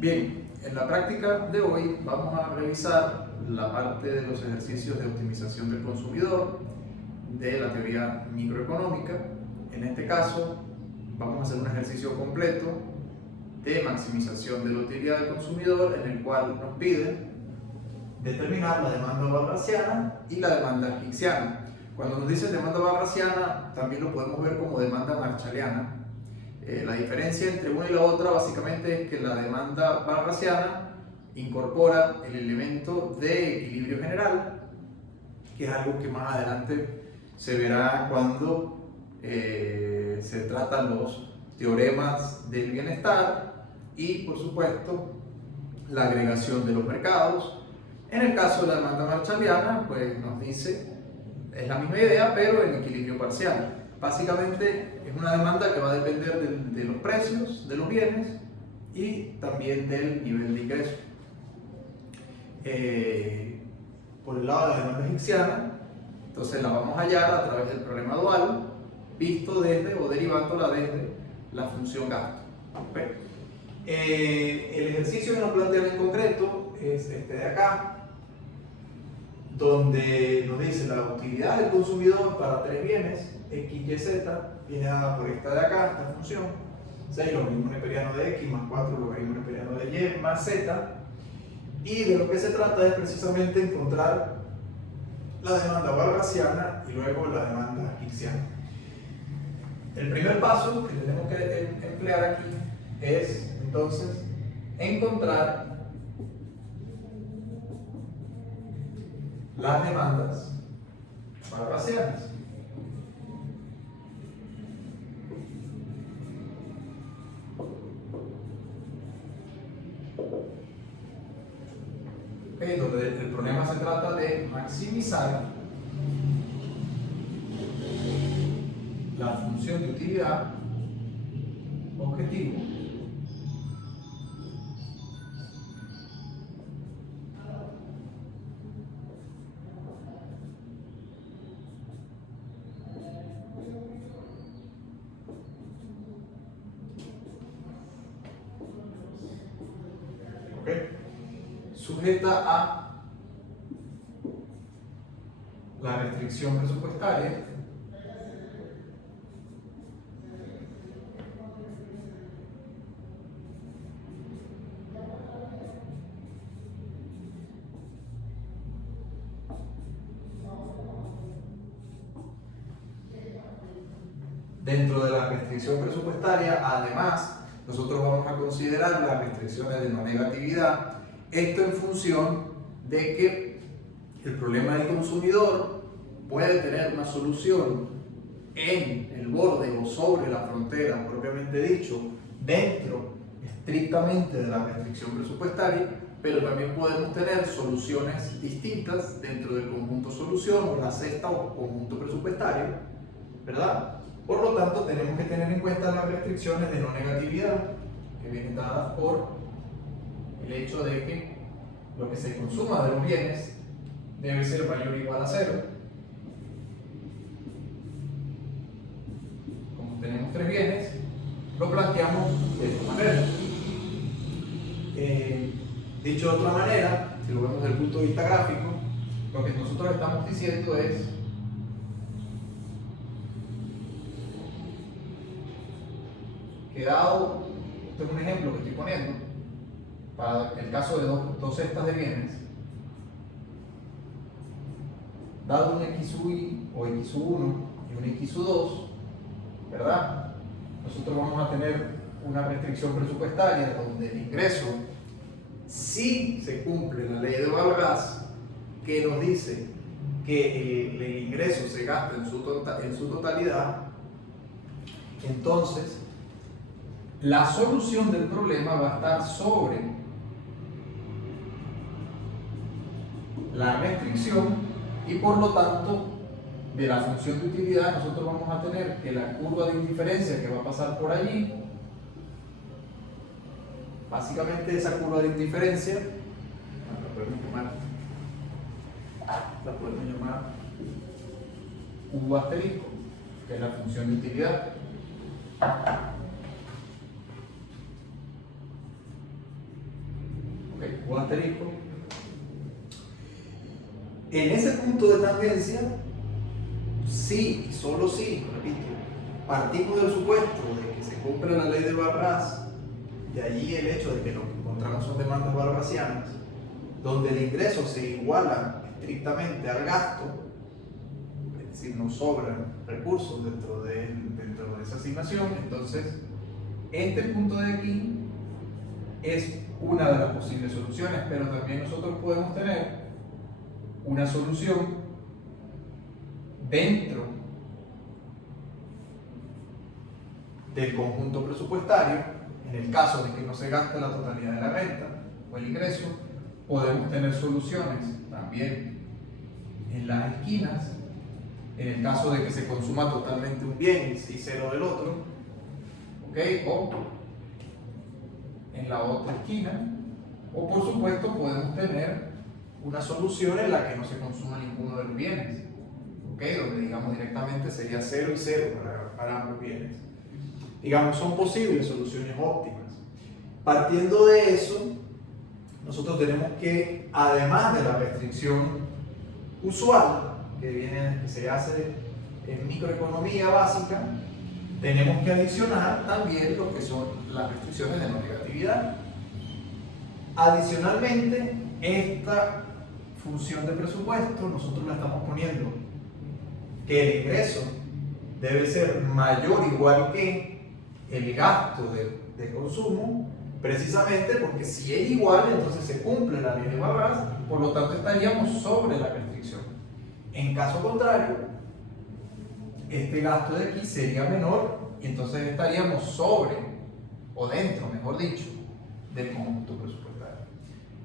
Bien, en la práctica de hoy vamos a revisar la parte de los ejercicios de optimización del consumidor de la teoría microeconómica. En este caso, vamos a hacer un ejercicio completo de maximización de la utilidad del consumidor, en el cual nos pide determinar la demanda wallaciana y la demanda hicksiana. Cuando nos dicen demanda wallaciana, también lo podemos ver como demanda marshalliana. La diferencia entre una y la otra básicamente es que la demanda wallaciana incorpora el elemento de equilibrio general, que es algo que más adelante se verá cuando se tratan los teoremas del bienestar y, por supuesto, la agregación de los mercados. En el caso de la demanda marshalliana, pues nos dice, es la misma idea, pero en equilibrio parcial. Básicamente es una demanda que va a depender de los precios de los bienes y también del nivel de ingreso. Por el lado de la demanda hicksiana, entonces la vamos a hallar a través del problema dual, visto desde o derivándola desde la función gasto. ¿Okay? El ejercicio que nos plantean en concreto es este de acá, donde nos dice la utilidad del consumidor para tres bienes, X, Y, Z, viene dada por esta de acá, esta función, 6 logaritmo neperiano de X más 4 logaritmo neperiano de Y más Z, y de lo que se trata es precisamente encontrar la demanda wallaciana y luego la demanda hicksiana. El primer paso que tenemos que emplear aquí es entonces encontrar las demandas wallacianas. Okay, donde el problema se trata de maximizar la función de utilidad objetivo sujeta a la restricción presupuestaria dentro de la restricción presupuestaria. Además, nosotros vamos a considerar las restricciones de no negatividad. Esto en función de que el problema del consumidor puede tener una solución en el borde o sobre la frontera, propiamente dicho, dentro estrictamente de la restricción presupuestaria, pero también podemos tener soluciones distintas dentro del conjunto solución o la cesta o conjunto presupuestario, ¿verdad? Por lo tanto, tenemos que tener en cuenta las restricciones de no negatividad, que vienen dadas por el hecho de que lo que se consuma de los bienes debe ser mayor o igual a 0. Como tenemos tres bienes, lo planteamos de esta manera. Dicho de otra manera, si lo vemos desde el punto de vista gráfico, lo que nosotros estamos diciendo es que dado, este es un ejemplo que estoy poniendo, para el caso de dos cestas de bienes, dado un XUI o XU1 y un XU2, ¿verdad? Nosotros vamos a tener una restricción presupuestaria donde el ingreso, si se cumple la ley de Vargas, que nos dice que el ingreso se gasta en su totalidad, entonces la solución del problema va a estar sobre la restricción y por lo tanto de la función de utilidad nosotros vamos a tener que la curva de indiferencia que va a pasar por allí, básicamente esa curva de indiferencia la podemos llamar U asterisco, que es la función de utilidad. Ok, un asterisco. En ese punto de tangencia, sí, y solo sí, repito, partimos del supuesto de que se cumpla la ley de Barras, de allí el hecho de que lo que encontramos son demandas barrasianas, donde el ingreso se iguala estrictamente al gasto, es decir, no sobran recursos dentro de esa asignación. Entonces, este punto de aquí es una de las posibles soluciones, pero también nosotros podemos tener una solución dentro del conjunto presupuestario. En el caso de que no se gaste la totalidad de la renta o el ingreso, podemos tener soluciones también en las esquinas, en el caso de que se consuma totalmente un bien y cero del otro, ¿ok? O en la otra esquina, o por supuesto podemos tener una solución en la que no se consuma ninguno de los bienes, ¿ok? Donde digamos directamente sería 0 y 0 para ambos bienes. Digamos, son posibles soluciones óptimas. Partiendo de eso, nosotros tenemos que, además de la restricción usual que se hace en microeconomía básica, tenemos que adicionar también lo que son las restricciones de no negatividad. Adicionalmente, esta función de presupuesto nosotros la estamos poniendo que el ingreso debe ser mayor o igual que el gasto de consumo, precisamente porque si es igual, entonces se cumple la ley de Barras, por lo tanto estaríamos sobre la restricción. En caso contrario, este gasto de aquí sería menor y entonces estaríamos sobre, o dentro, mejor dicho, del conjunto presupuestario.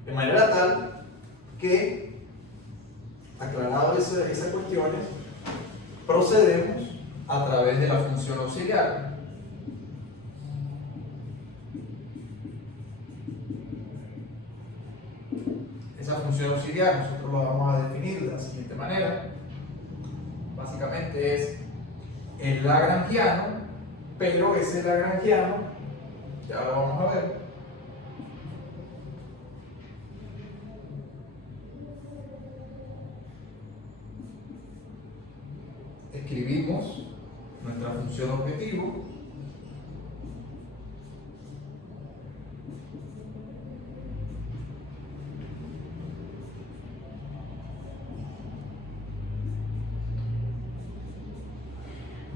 De manera tal que, aclarado esas cuestiones, procedemos a través de la función auxiliar. Esa función auxiliar nosotros la vamos a definir de la siguiente manera. Básicamente es el lagrangiano, pero ese lagrangiano, ya lo vamos a ver, escribimos nuestra función objetivo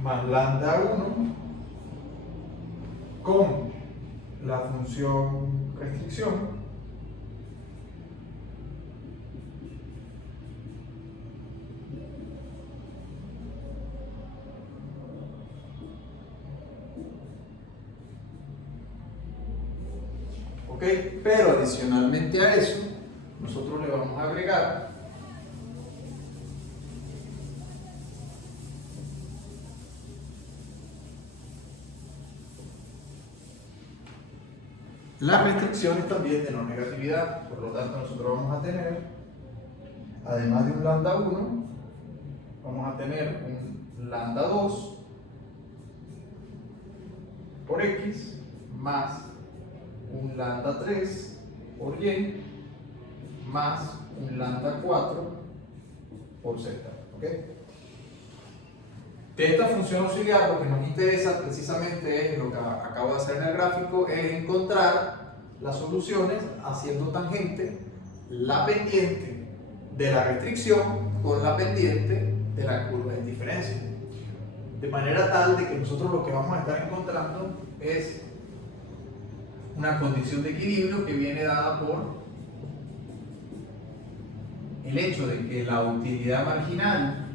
más lambda 1 con la función restricción ¿ok? Pero adicionalmente a eso nosotros le vamos a agregar las restricciones también de no negatividad. Por lo tanto, nosotros vamos a tener, además de un lambda 1, vamos a tener un lambda 2 por x más un lambda 3 por y más un lambda 4 por z. ¿Ok? De esta función auxiliar, lo que nos interesa precisamente es lo que acabo de hacer en el gráfico, es encontrar las soluciones haciendo tangente la pendiente de la restricción con la pendiente de la curva de diferencia. De manera tal de que nosotros lo que vamos a estar encontrando es una condición de equilibrio que viene dada por el hecho de que la utilidad marginal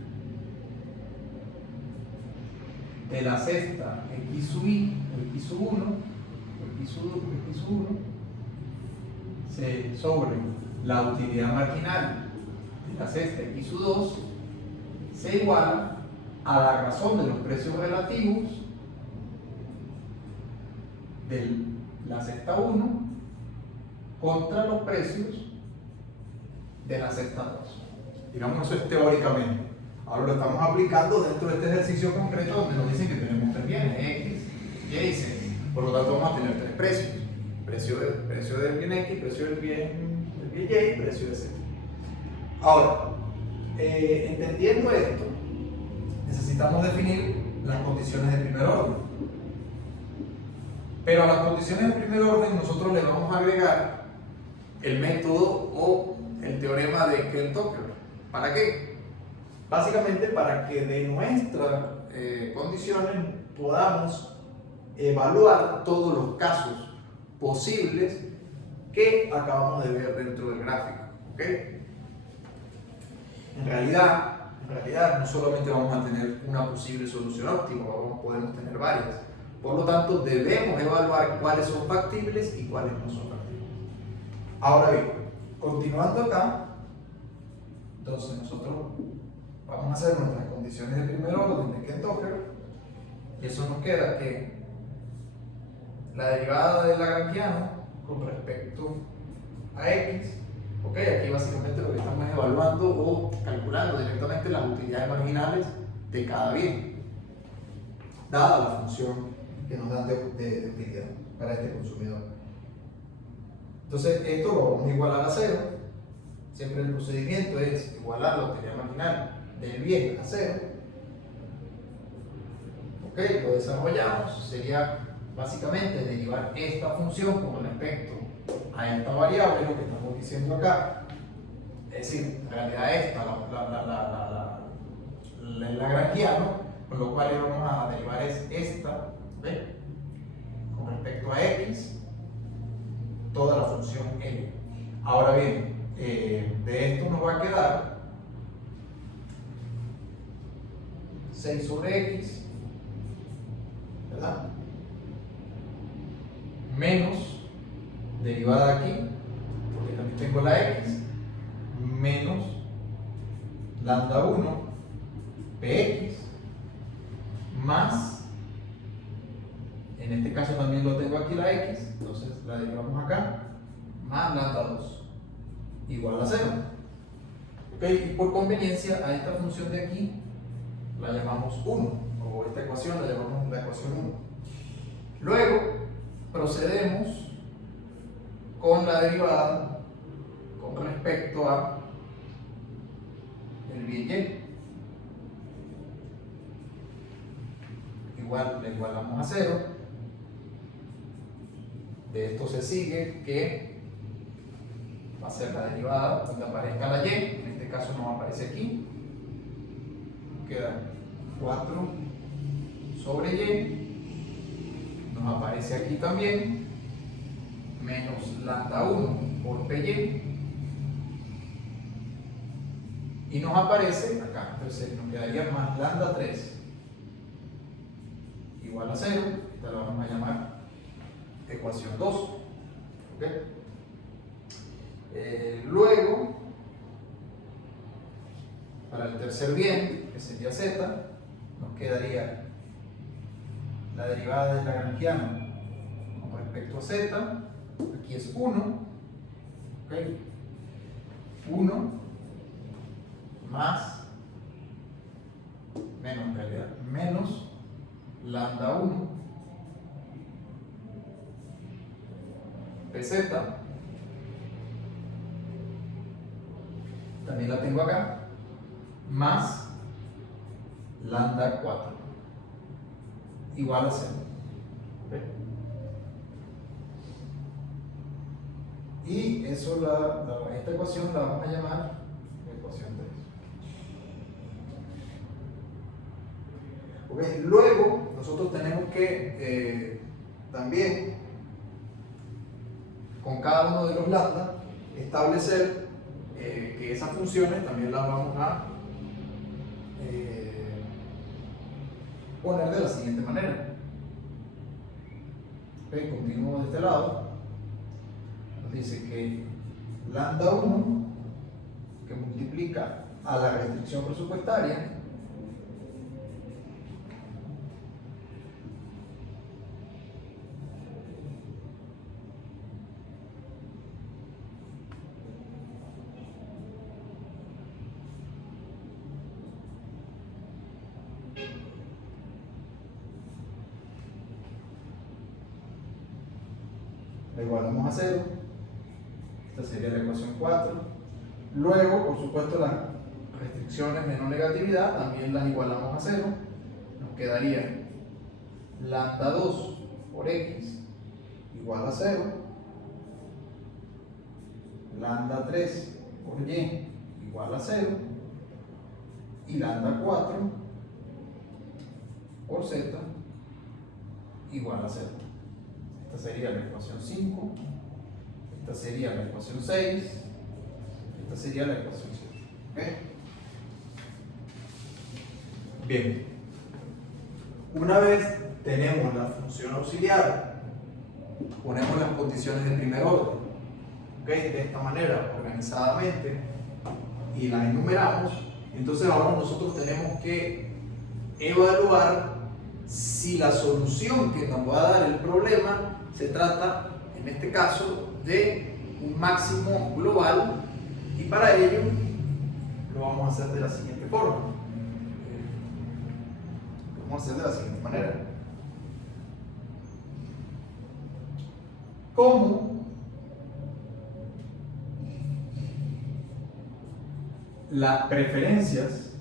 de la cesta x sub i o x sub 1 o x sub 1 sobre la utilidad marginal de la cesta x sub 2 se iguala a la razón de los precios relativos de la cesta 1 contra los precios de la cesta 2. Digamos, eso es teóricamente. Ahora lo estamos aplicando dentro de este ejercicio concreto donde nos dicen que tenemos tres bienes, X, Y y Z. Por lo tanto, vamos a tener tres precios. precio del bien X, precio del bien Y y precio de Z. Ahora, entendiendo esto, necesitamos definir las condiciones de primer orden. Pero a las condiciones de primer orden nosotros le vamos a agregar el método o el teorema de Kelly-Tucker. ¿Para qué? Básicamente para que de nuestras condiciones podamos evaluar todos los casos posibles que acabamos de ver dentro del gráfico. ¿Okay? En realidad no solamente vamos a tener una posible solución óptima, podemos tener varias. Por lo tanto, debemos evaluar cuáles son factibles y cuáles no son factibles. Ahora bien, continuando acá, entonces nosotros vamos a hacer nuestras condiciones de primer orden de Kelly-Tucker, y eso nos queda que la derivada del lagrangiano con respecto a x, ok, aquí básicamente lo que estamos evaluando o calculando directamente las utilidades marginales de cada bien, dada la función que nos dan de utilidad para este consumidor. Entonces esto lo vamos a igualar a 0. Siempre el procedimiento es igualar la utilidad marginal del bien a 0. Ok, lo desarrollamos. Sería básicamente derivar esta función con respecto a esta variable, lo que estamos diciendo acá. Es decir, en realidad esta, el lagrangiano, con lo cual vamos a derivar es esta, ¿ve? Con respecto a x, toda la función L. Ahora bien, de esto nos va a quedar 6 sobre x, ¿verdad? Menos derivada aquí, porque también tengo la x, menos lambda 1 px más, en este caso también lo tengo aquí la x, entonces la derivamos acá, más lambda 2 igual a 0. Okay, y por conveniencia a esta función de aquí la llamamos 1, o esta ecuación la llamamos la ecuación 1. Luego procedemos con la derivada con respecto a el bien y. Igual le igualamos a 0. De esto se sigue que va a ser la derivada donde aparezca la y, en este caso no aparece aquí, queda 4 sobre y, nos aparece aquí también, menos lambda 1 por py, y nos aparece acá, entonces nos quedaría más lambda 3 igual a 0, esta la vamos a llamar ecuación 2. ¿Okay? Luego, para el tercer bien, que sería z, nos quedaría la derivada del lagrangiano con respecto a z, aquí es 1, ¿okay? 1 más, menos en realidad, menos lambda 1 pz, también la tengo acá, más lambda 4 igual a 0. ¿Okay? Y eso esta ecuación la vamos a llamar ecuación 3. ¿Okay? Luego nosotros tenemos que también con cada uno de los lambda establecer que esas funciones también las vamos a poner de la siguiente manera. ¿Okay? Continúo de este lado. Nos dice que lambda 1 que multiplica a la restricción presupuestaria la igualamos a 0. Esta sería la ecuación 4. Luego, por supuesto, las restricciones menos negatividad también las igualamos a 0. Nos quedaría lambda 2 por x igual a 0. Lambda 3 por y igual a 0. Y lambda 4 por z igual a 0. Esta sería la ecuación 5. Esta sería la ecuación 6. Esta sería la ecuación 7. ¿Okay? Bien. Una vez tenemos la función auxiliar, ponemos las condiciones de primer orden, ¿okay? De esta manera, organizadamente, y las enumeramos. Entonces ahora nosotros tenemos que evaluar si la solución que nos va a dar el problema se trata, en este caso, de un máximo global, y para ello lo vamos a hacer de la siguiente forma. Lo vamos a hacer de la siguiente manera. ¿Cómo las preferencias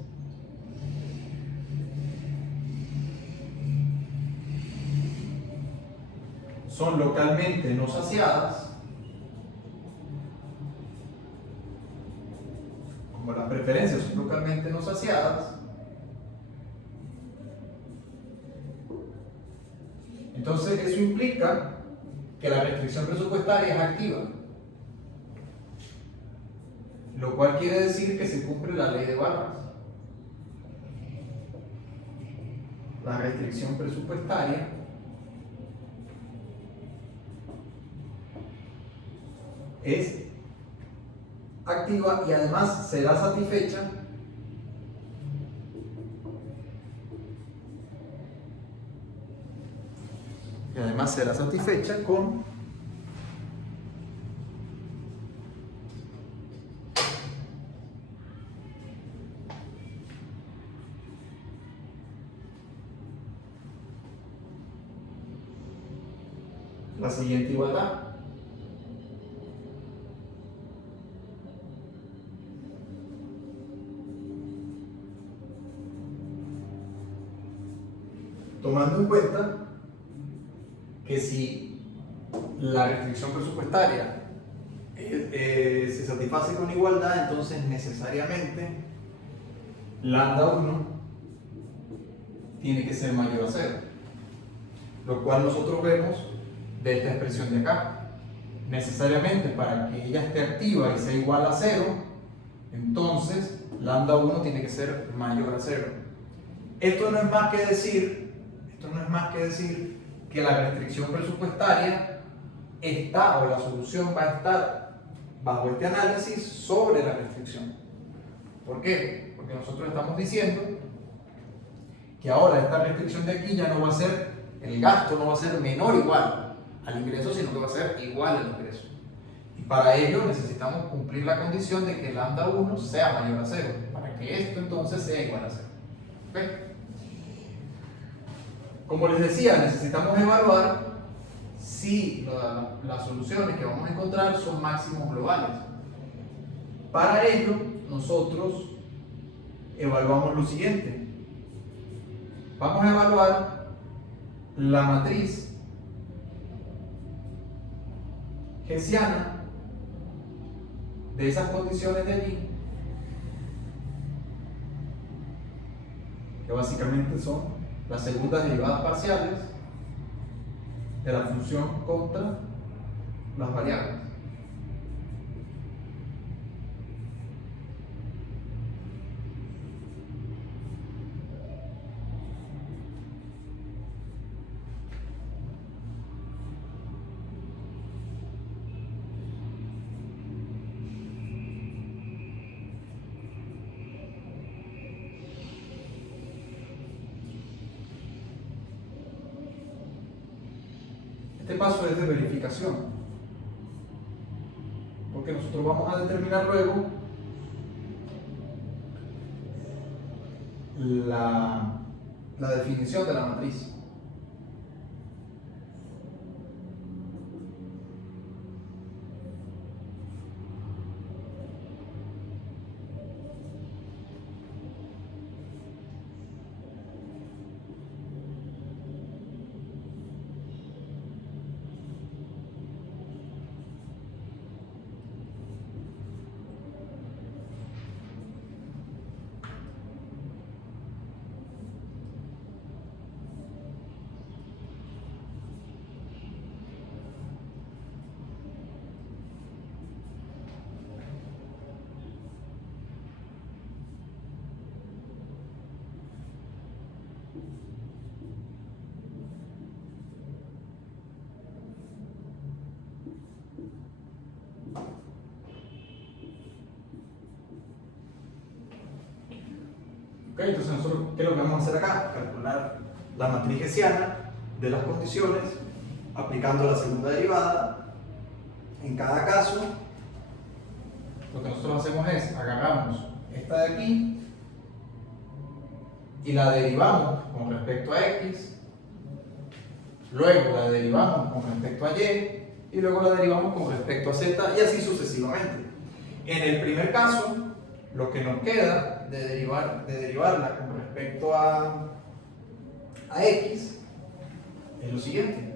son localmente no saciadas? Como las preferencias son localmente no saciadas, entonces eso implica que la restricción presupuestaria es activa, lo cual quiere decir que se cumple la ley de barras. La restricción presupuestaria es activa y además será satisfecha con la siguiente igualdad. Tomando en cuenta que si la restricción presupuestaria se satisface con igualdad, entonces necesariamente lambda 1 tiene que ser mayor a 0, lo cual nosotros vemos de esta expresión de acá. Necesariamente, para que ella esté activa y sea igual a 0, entonces lambda 1 tiene que ser mayor a 0. Esto no es más que decir que la restricción presupuestaria está, o la solución va a estar bajo este análisis sobre la restricción. ¿Por qué? Porque nosotros estamos diciendo que ahora esta restricción de aquí ya no va a ser, el gasto no va a ser menor o igual al ingreso, sino que va a ser igual al ingreso. Y para ello necesitamos cumplir la condición de que lambda 1 sea mayor a 0, para que esto entonces sea igual a 0. ¿Okay? Como les decía, necesitamos evaluar si las soluciones que vamos a encontrar son máximos globales. Para ello, nosotros evaluamos lo siguiente. Vamos a evaluar la matriz hessiana de esas condiciones de allí, que básicamente son las segundas derivadas parciales de la función contra las variables. Este paso es de verificación, porque nosotros vamos a determinar luego la definición de la matriz. ¿Okay? Entonces nosotros, ¿qué es lo que vamos a hacer acá? Calcular la matriz hessiana de las condiciones aplicando la segunda derivada. En cada caso, lo que nosotros hacemos es agarramos esta de aquí y la derivamos con respecto a x, luego la derivamos con respecto a y luego la derivamos con respecto a z y así sucesivamente. En el primer caso, lo que nos queda de derivarla con respecto a x es lo siguiente.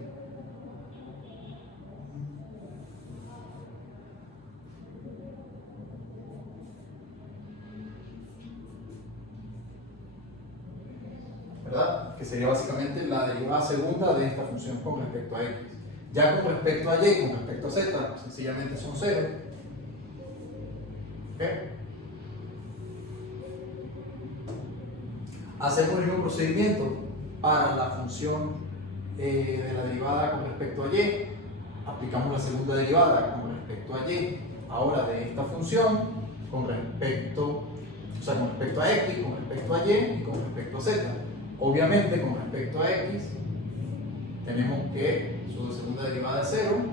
¿Verdad? Que sería básicamente la derivada segunda de esta función con respecto a x. Ya con respecto a y, con respecto a z, sencillamente son 0. ¿Ok? Hacemos el mismo procedimiento para la función de la derivada con respecto a y. Aplicamos la segunda derivada con respecto a y. Ahora de esta función con respecto a x, con respecto a y con respecto a z. Obviamente con respecto a x tenemos que su segunda derivada es 0,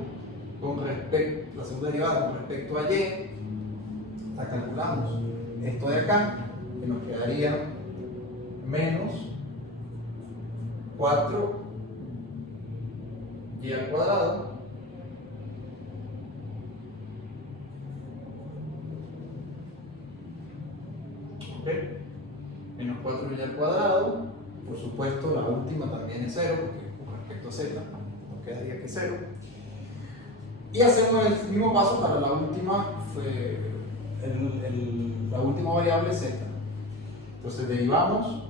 la segunda derivada con respecto a y la calculamos esto de acá, que nos quedaría menos 4y al cuadrado menos 4y al cuadrado. Por supuesto, la última también es 0, porque con respecto a z nos quedaría que 0. Y hacemos el mismo paso para la última, la última variable z. Entonces derivamos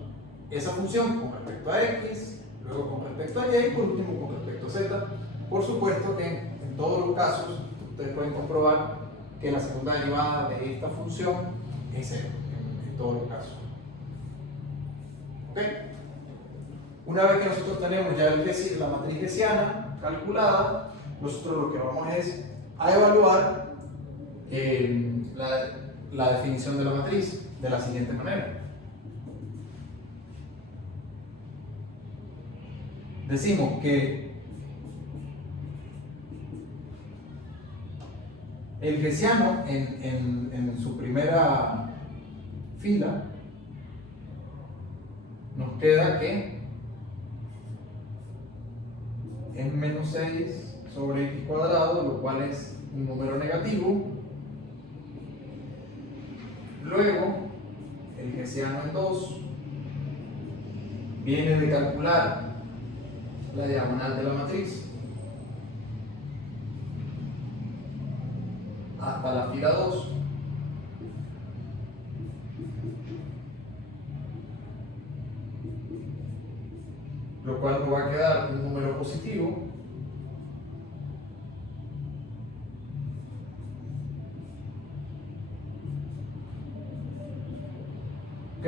esa función con respecto a x, luego con respecto a y y por último con respecto a z. Por supuesto que en todos los casos ustedes pueden comprobar que la segunda derivada de esta función es 0, en todos los casos. ¿Ok? Una vez que nosotros tenemos ya la matriz hessiana calculada, nosotros lo que vamos es a evaluar la definición de la matriz de la siguiente manera. Decimos que el hessiano en su primera fila nos queda que es menos 6 sobre x cuadrado, lo cual es un número negativo. Luego, el hessiano en 2 viene de calcular la diagonal de la matriz hasta la fila 2. Lo cual nos va a quedar un número positivo. ¿Ok?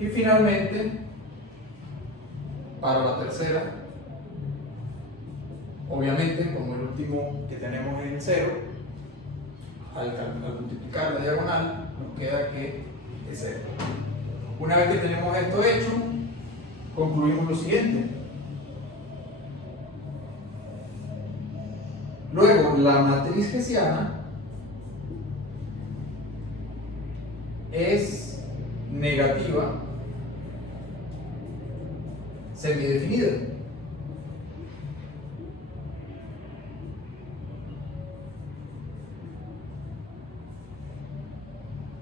Y finalmente, para la tercera, obviamente, como el último que tenemos es el 0, al multiplicar la diagonal, nos queda que es 0. Una vez que tenemos esto hecho, concluimos lo siguiente. Luego, la matriz hessiana es negativa semidefinida.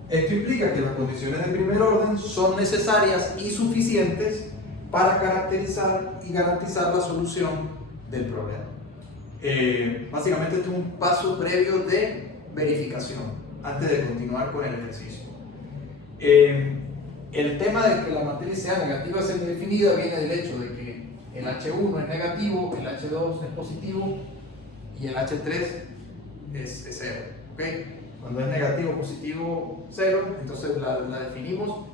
Esto implica que las condiciones de primer orden son necesarias y suficientes para caracterizar y garantizar la solución del problema. Básicamente esto es un paso previo de verificación antes de continuar con el ejercicio. El tema de que la matriz sea negativa semidefinida viene del hecho de que el H1 es negativo, el H2 es positivo y el H3 es 0. ¿Okay? Cuando es negativo, positivo, 0, entonces la definimos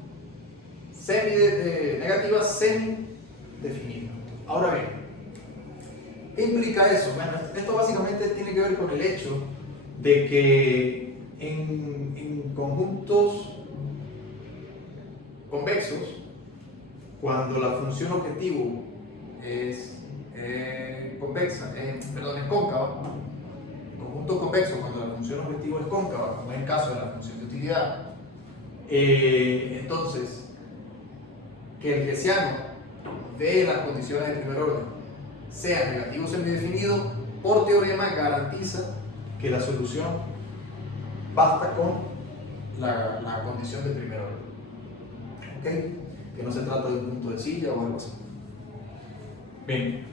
negativa semi-definida. Ahora bien, ¿qué implica eso? Bueno, esto básicamente tiene que ver con el hecho de que en conjuntos convexos, cuando la función objetivo es convexa, es cóncava, el conjunto convexo cuando la función objetivo es cóncava, como es el caso de la función de utilidad, entonces que el hessiano de las condiciones de primer orden sea negativo semidefinido, por teorema garantiza que la solución basta con la condición de primer orden. ¿Ok? Que no se trata de un punto de silla o algo así. Bien.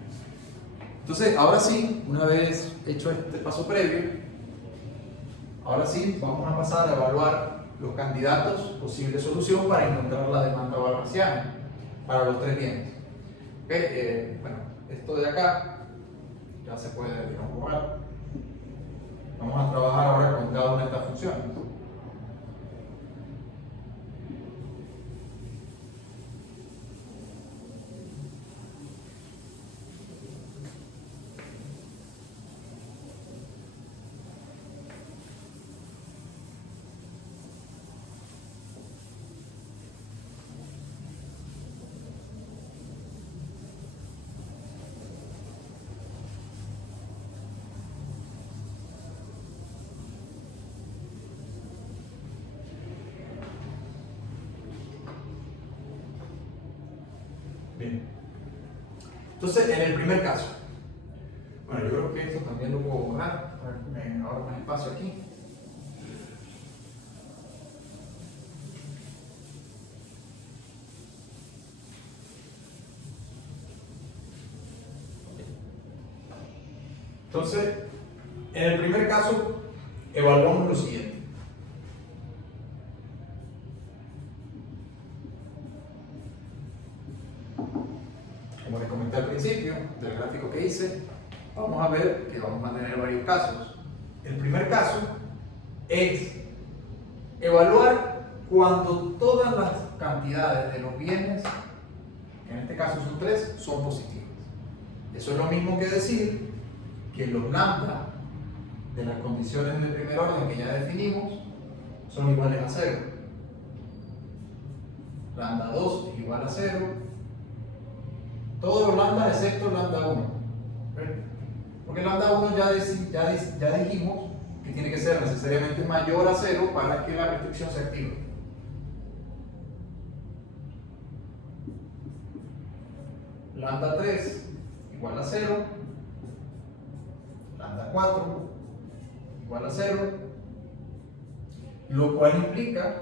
Entonces, ahora sí, una vez hecho este paso previo, ahora sí vamos a pasar a evaluar los candidatos posibles de solución para encontrar la demanda balraciana para los tres bienes. ¿Okay? Bueno, esto de acá ya se puede borrar. Vamos a trabajar ahora con cada una de estas funciones. Bien. Entonces, en el primer caso, bueno, yo creo que esto también lo puedo borrar para que me ahorre más espacio aquí. Entonces, en el primer caso, evaluamos lo siguiente. Como les comenté al principio del gráfico que hice, vamos a ver que vamos a tener varios casos. El primer caso es evaluar cuando todas las cantidades de los bienes, en este caso son 3, son positivas. Eso es lo mismo que decir que los lambda de las condiciones de primer orden que ya definimos son iguales a 0. Lambda 2 es igual a 0. Todos los lambda excepto lambda 1. Porque lambda 1 ya dijimos que tiene que ser necesariamente mayor a 0 para que la restricción se active. Lambda 3 igual a 0. Lambda 4 igual a 0. Lo cual implica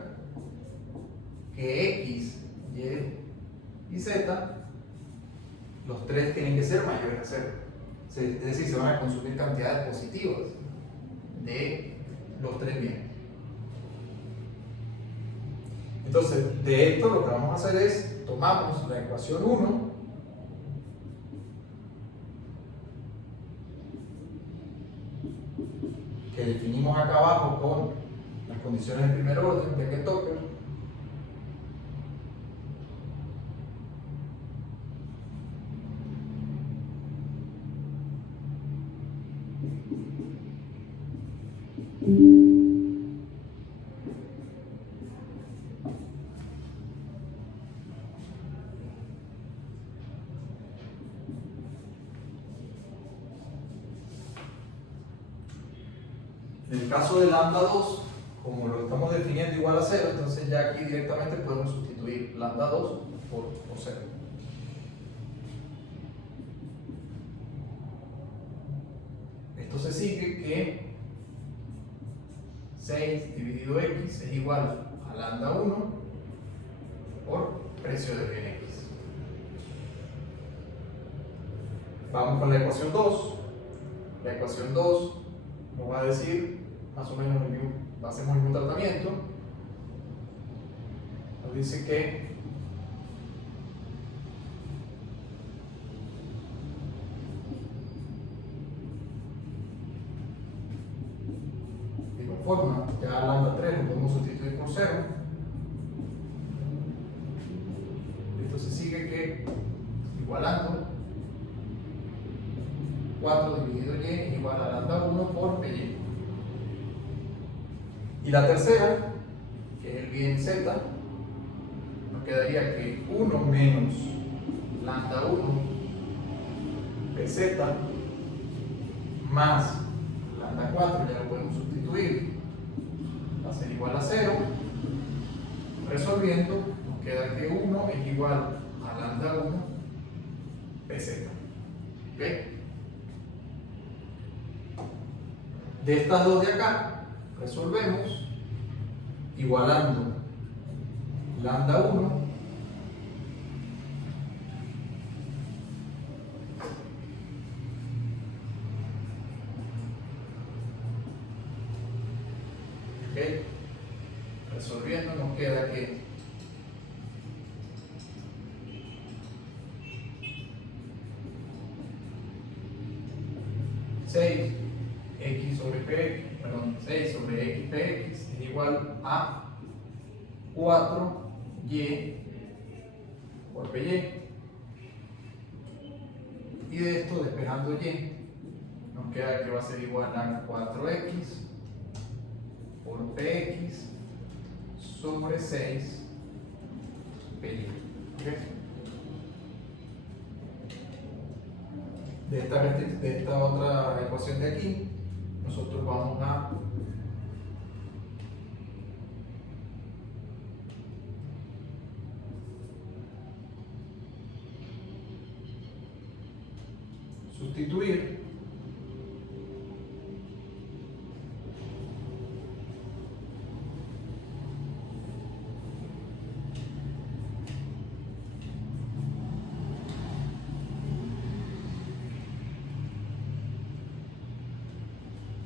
que x, y y z, los tres tienen que ser mayores a 0. Es decir, se van a consumir cantidades positivas de los tres bienes. Entonces, de esto lo que vamos a hacer es, tomamos la ecuación 1, que definimos acá abajo con las condiciones de primer orden de Kent-Tucker, en el caso de lambda 2, como lo estamos definiendo igual a 0, entonces ya aquí directamente podemos sustituir lambda 2 por 0. Esto se sigue que 6 dividido x es igual a lambda 1 por precio del bien x. Vamos con la ecuación 2. La ecuación 2 nos va a decir más o menos hacemos el mismo tratamiento. Nos dice que de igual forma, ya lambda 3 lo podemos sustituir por 0. Esto se sigue que igualando 4 dividido y es igual a lambda 1 por y. Y la tercera, que es el bien z, ¿ok? quedaría que 1 menos lambda 1 pz más lambda 4, ya lo podemos sustituir, va a ser igual a 0. Resolviendo, nos queda que 1 es igual a lambda 1 pz. ¿Ok? De estas dos de acá, resolvemos igualando lambda 1 ¿ok? Resolviendo nos queda que x sobre px, perdón, 6 sobre x px es igual a 4y por py. Y de esto, despejando y, nos queda que va a ser igual a 4x por px sobre 6 py. ¿Okay? De esta otra ecuación de aquí, nosotros vamos a sustituir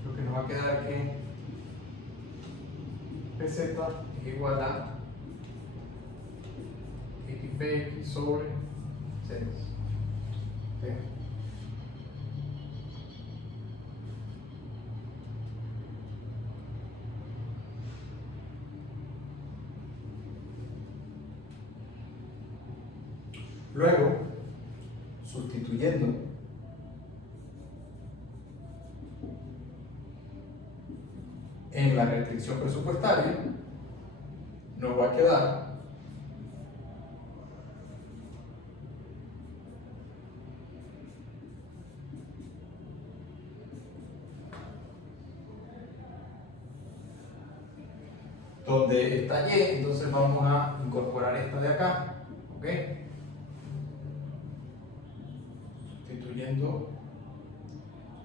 lo que nos va a quedar que pz es igual a xpx sobre 6. ¿Okay? Luego, sustituyendo en la restricción presupuestaria, nos va a quedar donde está y, entonces vamos a incorporar esta de acá, ¿ok?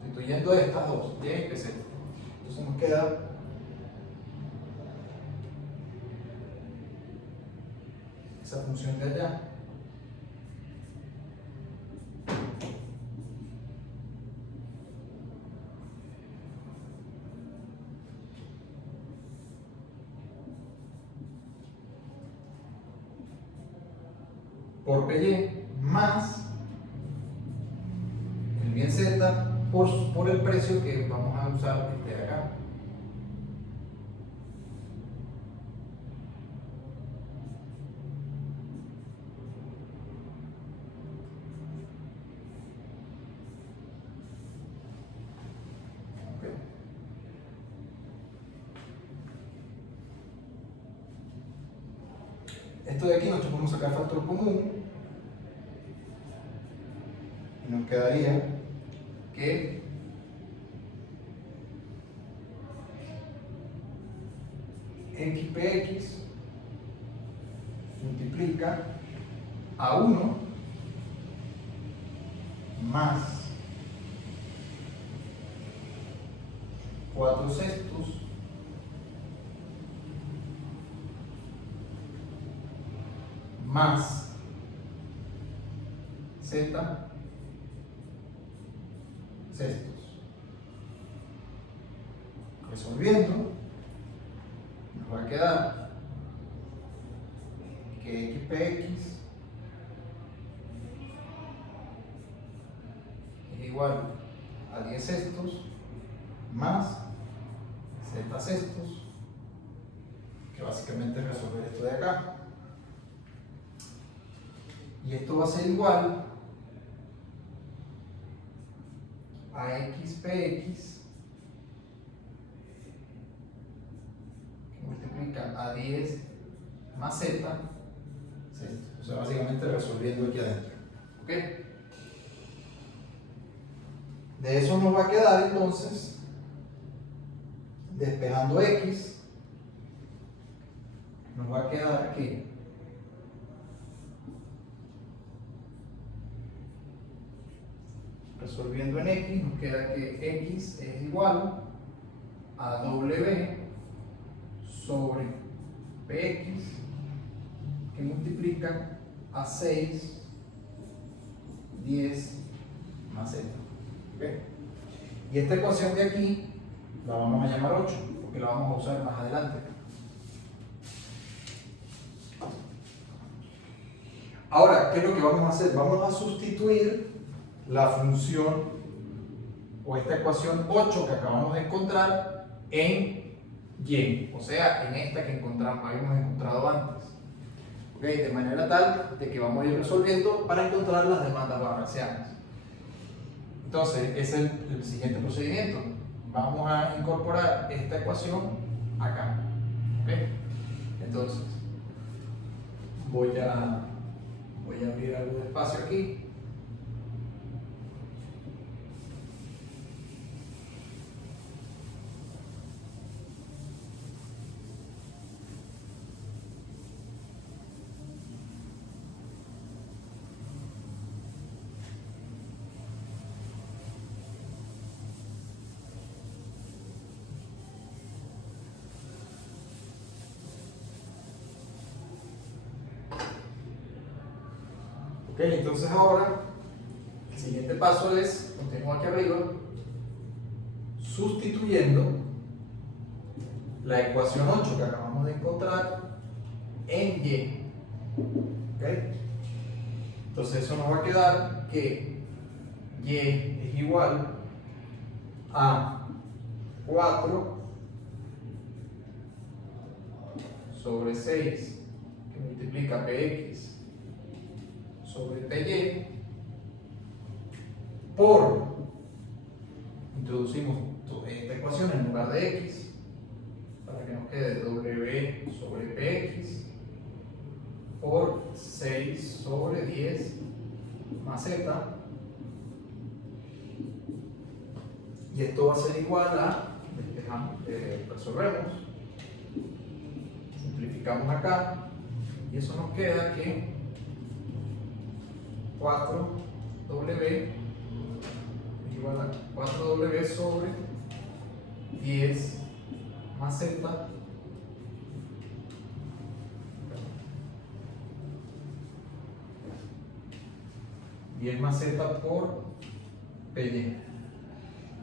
Sustituyendo estas dos, y y pz. Entonces nos queda esa función de allá. Por py más el bien z por el precio que vamos a usar este de acá. Okay. Esto de aquí nosotros podemos sacar factor común y nos quedaría que xpx multiplica a 1 más 4/6 más z sextos. Resolviendo, nos va a quedar que xpx es igual a 10 sextos más z sextos, que básicamente es resolver esto de acá. Y esto va a ser igual a xpx, que multiplica a 10 más z Es esto. O sea, básicamente resolviendo aquí adentro. ¿Ok? De eso nos va a quedar entonces, despejando x, nos va a quedar aquí resolviendo en x, nos queda que x es igual a w sobre px, que multiplica a 6, 10 más z. ¿Okay? Y esta ecuación de aquí la vamos a llamar 8, porque la vamos a usar más adelante. Ahora, ¿qué es lo que vamos a hacer? Vamos a sustituir la función o esta ecuación 8 que acabamos de encontrar en y, o sea, en esta que habíamos encontrado antes. ¿Okay? De manera tal de que vamos a ir resolviendo para encontrar las demandas barracianas. Entonces, ese es el siguiente procedimiento. Vamos a incorporar esta ecuación acá. ¿Okay? Entonces, voy a abrir algo de espacio aquí. Ok, entonces ahora el siguiente paso es, continúo aquí arriba, sustituyendo la ecuación 8 que acabamos de encontrar en y. ¿Okay? Entonces eso nos va a quedar que y es igual a 4 sobre 6 que multiplica px sobre py por, introducimos esta ecuación en lugar de x para que nos quede w sobre px por 6 sobre 10 más z, y esto va a ser igual a, resolvemos, simplificamos acá y eso nos queda que 4w es igual a 4w sobre 10 más z por py.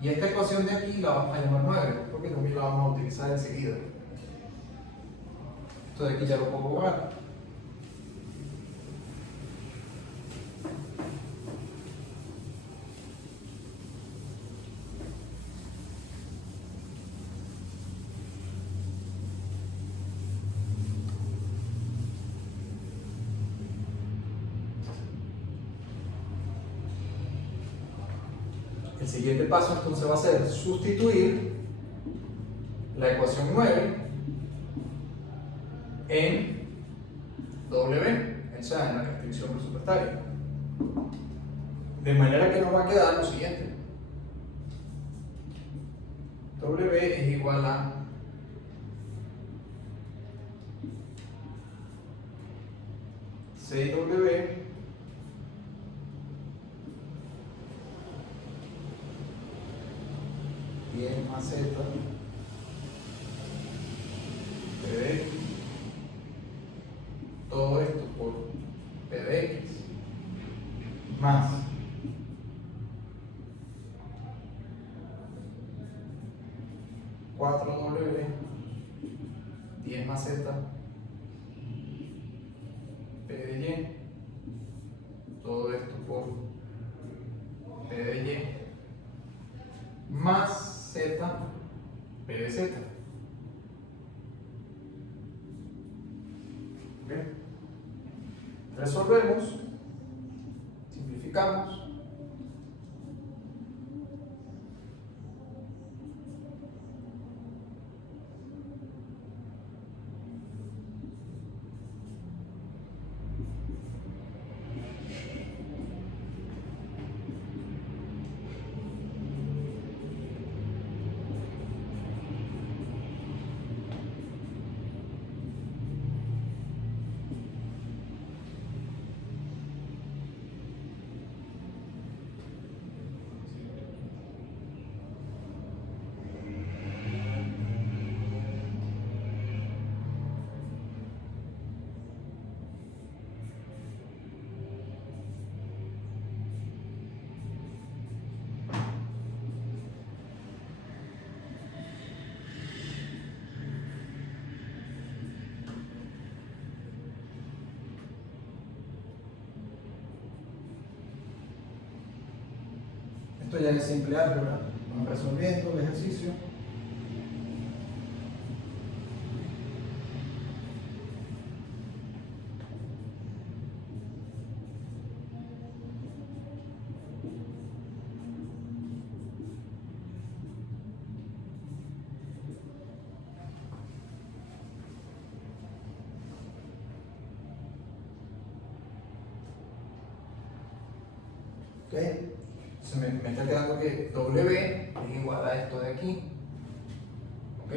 Y esta ecuación de aquí la vamos a llamar 9 porque también la vamos a utilizar enseguida. Esto de aquí ya lo puedo borrar. El siguiente paso entonces va a ser sustituir la ecuación 9 en W, o sea, en la restricción presupuestaria. De manera que nos va a quedar lo siguiente. W es igual a 6W más z pdx, todo esto por pdx más 4w 10 más z pdy, todo esto por pdy más z p de z. ¿Okay? Resolvemos, simplificamos. Esto ya es simple álgebra. Vamos resolviendo el ejercicio. Entonces me está quedando que W es igual a esto de aquí. ¿Ok?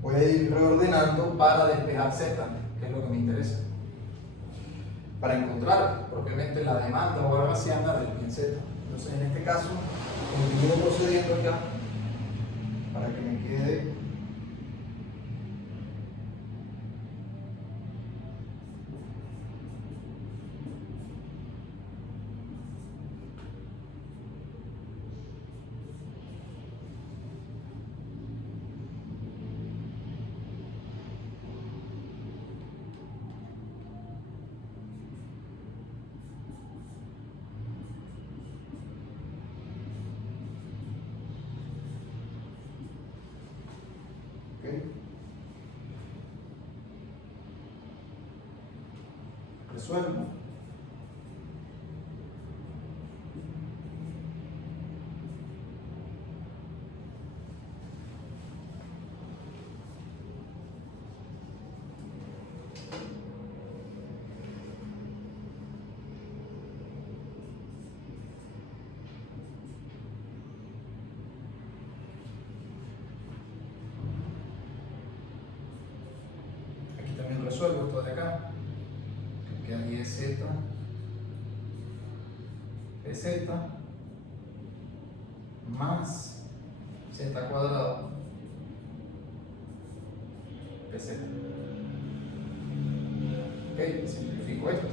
Voy a ir reordenando para despejar Z, que es lo que me interesa. Para encontrar propiamente la demanda o gaussiana del bien Z. Entonces en este caso, continúo procediendo acá para que me quede resuelvo. Aquí también resuelvo esto de acá. Que ahí es Z, PZ más Z cuadrado PZ. Ok, simplifico esto.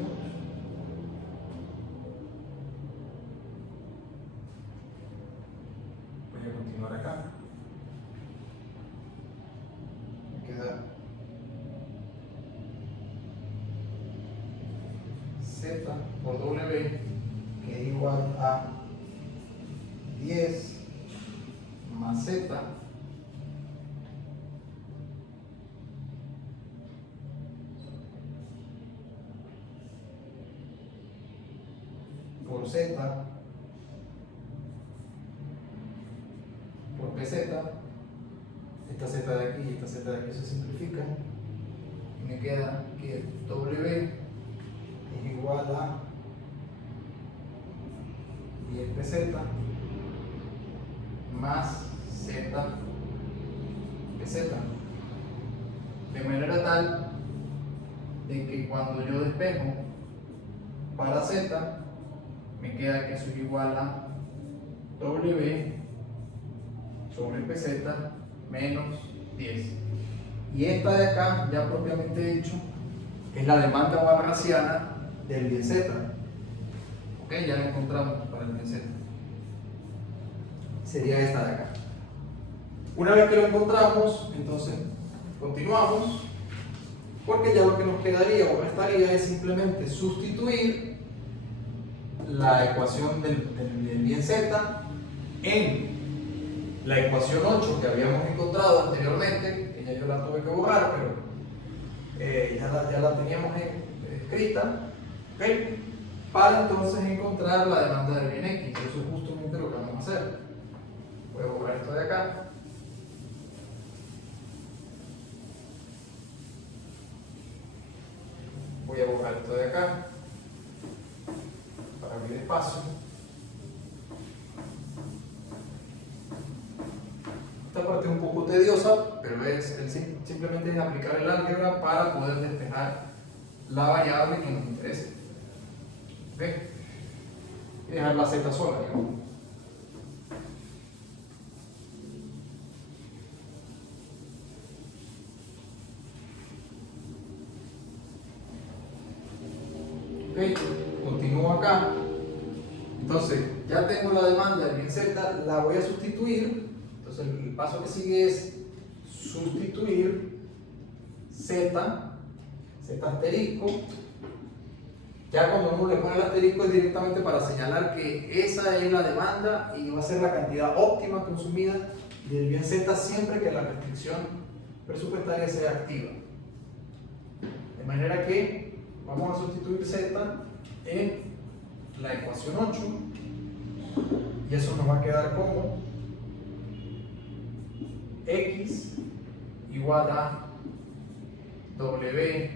Voy a continuar acá. Me queda Z por W, que es igual a 10 más Z por Z por PZ. Esta Z de aquí y esta Z de aquí se simplifican y me queda que W es igual a 10 PZ más Z PZ, de manera tal de que cuando yo despejo para Z me queda que eso es igual a W sobre PZ menos 10, y esta de acá, ya propiamente dicho, es la demanda barrasiana del bien Z. Ok, ya la encontramos para el bien Z. Sería esta de acá. Una vez que lo encontramos, entonces continuamos, porque ya lo que nos quedaría o restaría es simplemente sustituir la ecuación del bien Z en la ecuación 8 que habíamos encontrado anteriormente, que ya yo la tuve que borrar, pero ya la teníamos escrita, ¿okay? Para entonces encontrar la demanda del bien X. Eso es justamente lo que vamos a hacer. Voy a borrar esto de acá. Voy a borrar esto de acá para abrir espacio. Esta parte es un poco tediosa, pero simplemente es aplicar el álgebra para poder despejar la variable que nos interese. ¿Okay? Y dejar la z sola, digamos. Ok, continúo acá. Entonces, ya tengo la demanda del bien Z, la voy a sustituir. Entonces, el paso que sigue es sustituir Z Z asterisco. Ya cuando uno le pone el asterisco es directamente para señalar que esa es la demanda y va a ser la cantidad óptima consumida del bien Z siempre que la restricción presupuestaria sea activa. De manera que vamos a sustituir Z en la ecuación 8 y eso nos va a quedar como X igual a W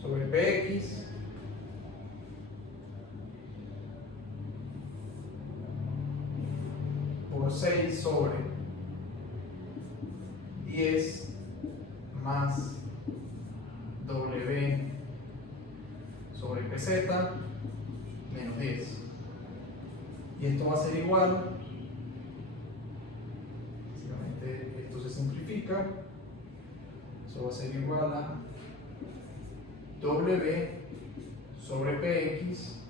sobre PX por 6 sobre 10 más W sobre PZ menos 10. Y esto va a ser igual, básicamente esto se simplifica, eso va a ser igual a W sobre PX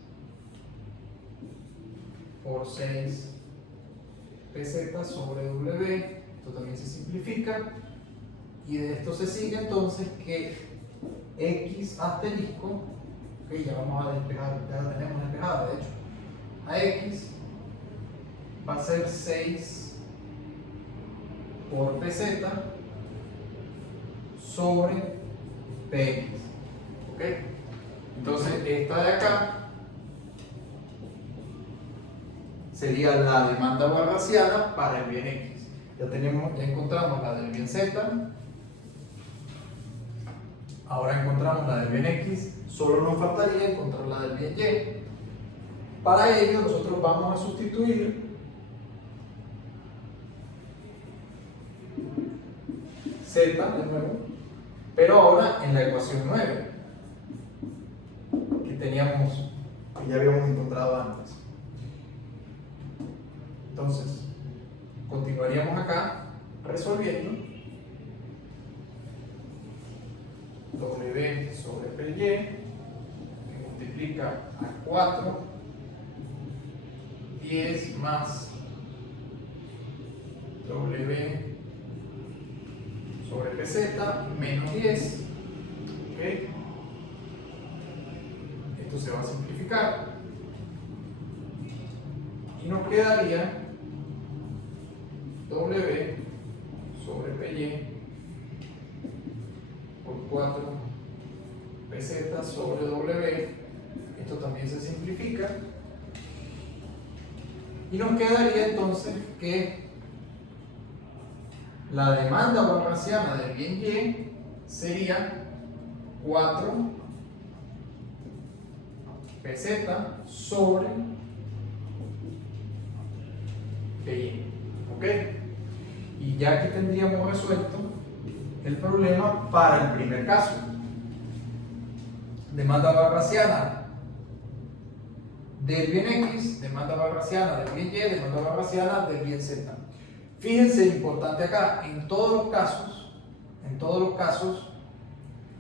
por 6 PZ sobre W, esto también se simplifica, y de esto se sigue entonces que X asterisco, ok, ya vamos a despejar, ya la tenemos despejada de hecho, a X va a ser 6 por PZ sobre PX, ok, entonces esta de acá sería la demanda barraciana para el bien X. Ya encontramos la del bien Z. Ahora encontramos la del bien X. Solo nos faltaría encontrar la del bien Y. Para ello nosotros vamos a sustituir Z de nuevo, pero ahora en la ecuación 9 que ya habíamos encontrado antes. Entonces, continuaríamos acá resolviendo W sobre PY que multiplica a 4, 10 más W sobre PZ menos 10. ¿Okay? Esto se va a simplificar y nos quedaría W sobre PY por 4 PZ sobre W, esto también se simplifica y nos quedaría entonces que la demanda barraciana del bien Y sería 4 PZ sobre PY, ¿ok? Y ya que tendríamos resuelto el problema para el primer caso. Demanda barraciana del bien X, demanda barraciana del bien Y, demanda barraciana del bien Z. Fíjense, importante acá, en todos los casos,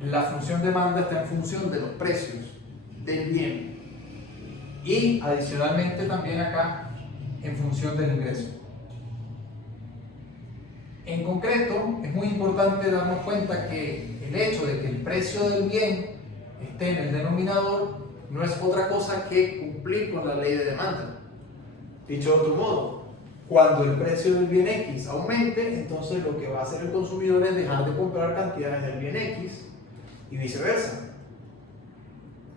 la función demanda está en función de los precios del bien. Y adicionalmente también acá, en función del ingreso. En concreto, es muy importante darnos cuenta que el hecho de que el precio del bien esté en el denominador no es otra cosa que cumplir con la ley de demanda. Dicho de otro modo, cuando el precio del bien X aumente, entonces lo que va a hacer el consumidor es dejar de comprar cantidades del bien X y viceversa.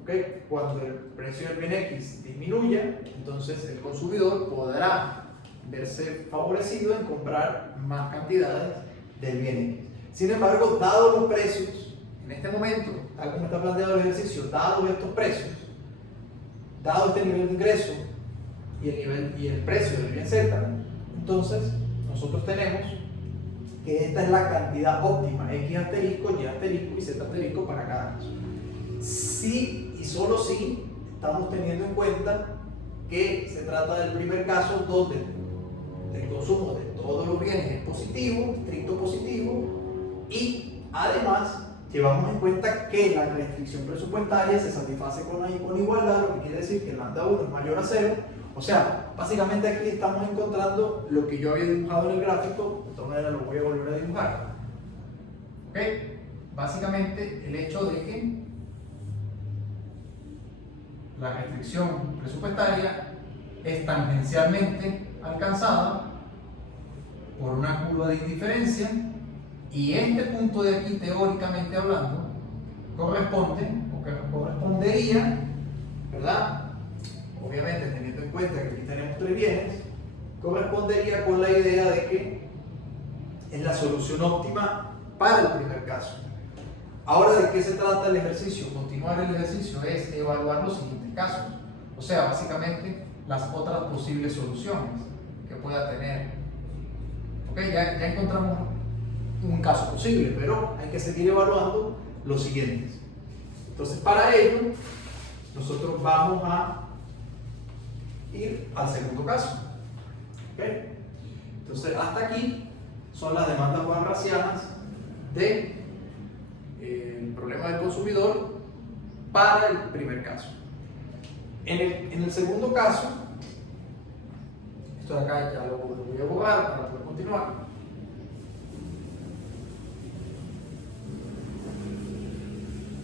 ¿Okay? Cuando el precio del bien X disminuya, entonces el consumidor podrá verse favorecido en comprar más cantidades del bien X. Sin embargo, dados los precios, en este momento, tal como está planteado el ejercicio, dados estos precios, dado este nivel de ingreso y el precio del bien Z, entonces nosotros tenemos que esta es la cantidad óptima, X asterisco, Y asterisco y Z asterisco para cada caso. Si y solo si estamos teniendo en cuenta que se trata del primer caso donde el consumo de todos los bienes es positivo, estricto positivo, y además llevamos en cuenta que la restricción presupuestaria se satisface con igualdad, lo que quiere decir que el lambda 1 es mayor a 0. O sea, básicamente aquí estamos encontrando lo que yo había dibujado en el gráfico, de todas maneras lo voy a volver a dibujar. ¿Ok? básicamente el hecho de que la restricción presupuestaria es tangencialmente alcanzada por una curva de indiferencia y este punto de aquí, teóricamente hablando, correspondería, ¿verdad? Obviamente teniendo en cuenta que aquí tenemos tres bienes, correspondería con la idea de que es la solución óptima para el primer caso. Ahora, ¿de qué se trata el ejercicio? Continuar el ejercicio es evaluar los siguientes casos, o sea, básicamente las otras posibles soluciones que pueda tener. Ok, ya encontramos un caso posible, pero hay que seguir evaluando los siguientes. Entonces, para ello, nosotros vamos a ir al segundo caso. ¿Okay? Entonces, hasta aquí son las demandas barracianas del problema del consumidor para el primer caso. En el segundo caso, esto de acá ya lo voy a borrar para poder continuar.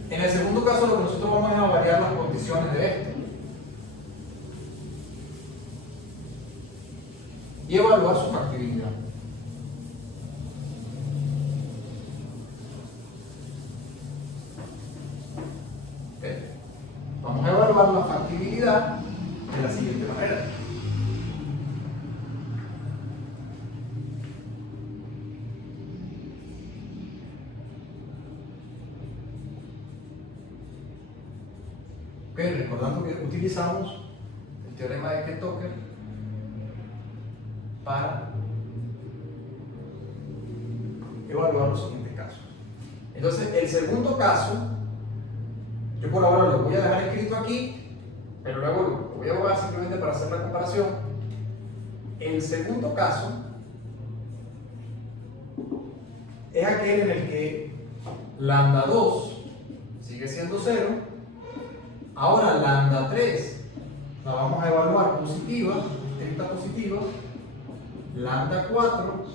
En el segundo caso, lo que nosotros vamos a variar las condiciones de esto y evaluar su factibilidad. ¿Okay? Vamos a evaluar la factibilidad de la siguiente manera. Okay, recordando que utilizamos el teorema de Kent-Tucker para evaluar los siguientes casos. Entonces, el segundo caso, yo por ahora lo voy a dejar escrito aquí, pero luego lo voy a borrar simplemente para hacer la comparación. El segundo caso es aquel en el que lambda 2 sigue siendo 0. Ahora lambda 3 la vamos a evaluar positiva, estricta positiva. Lambda 4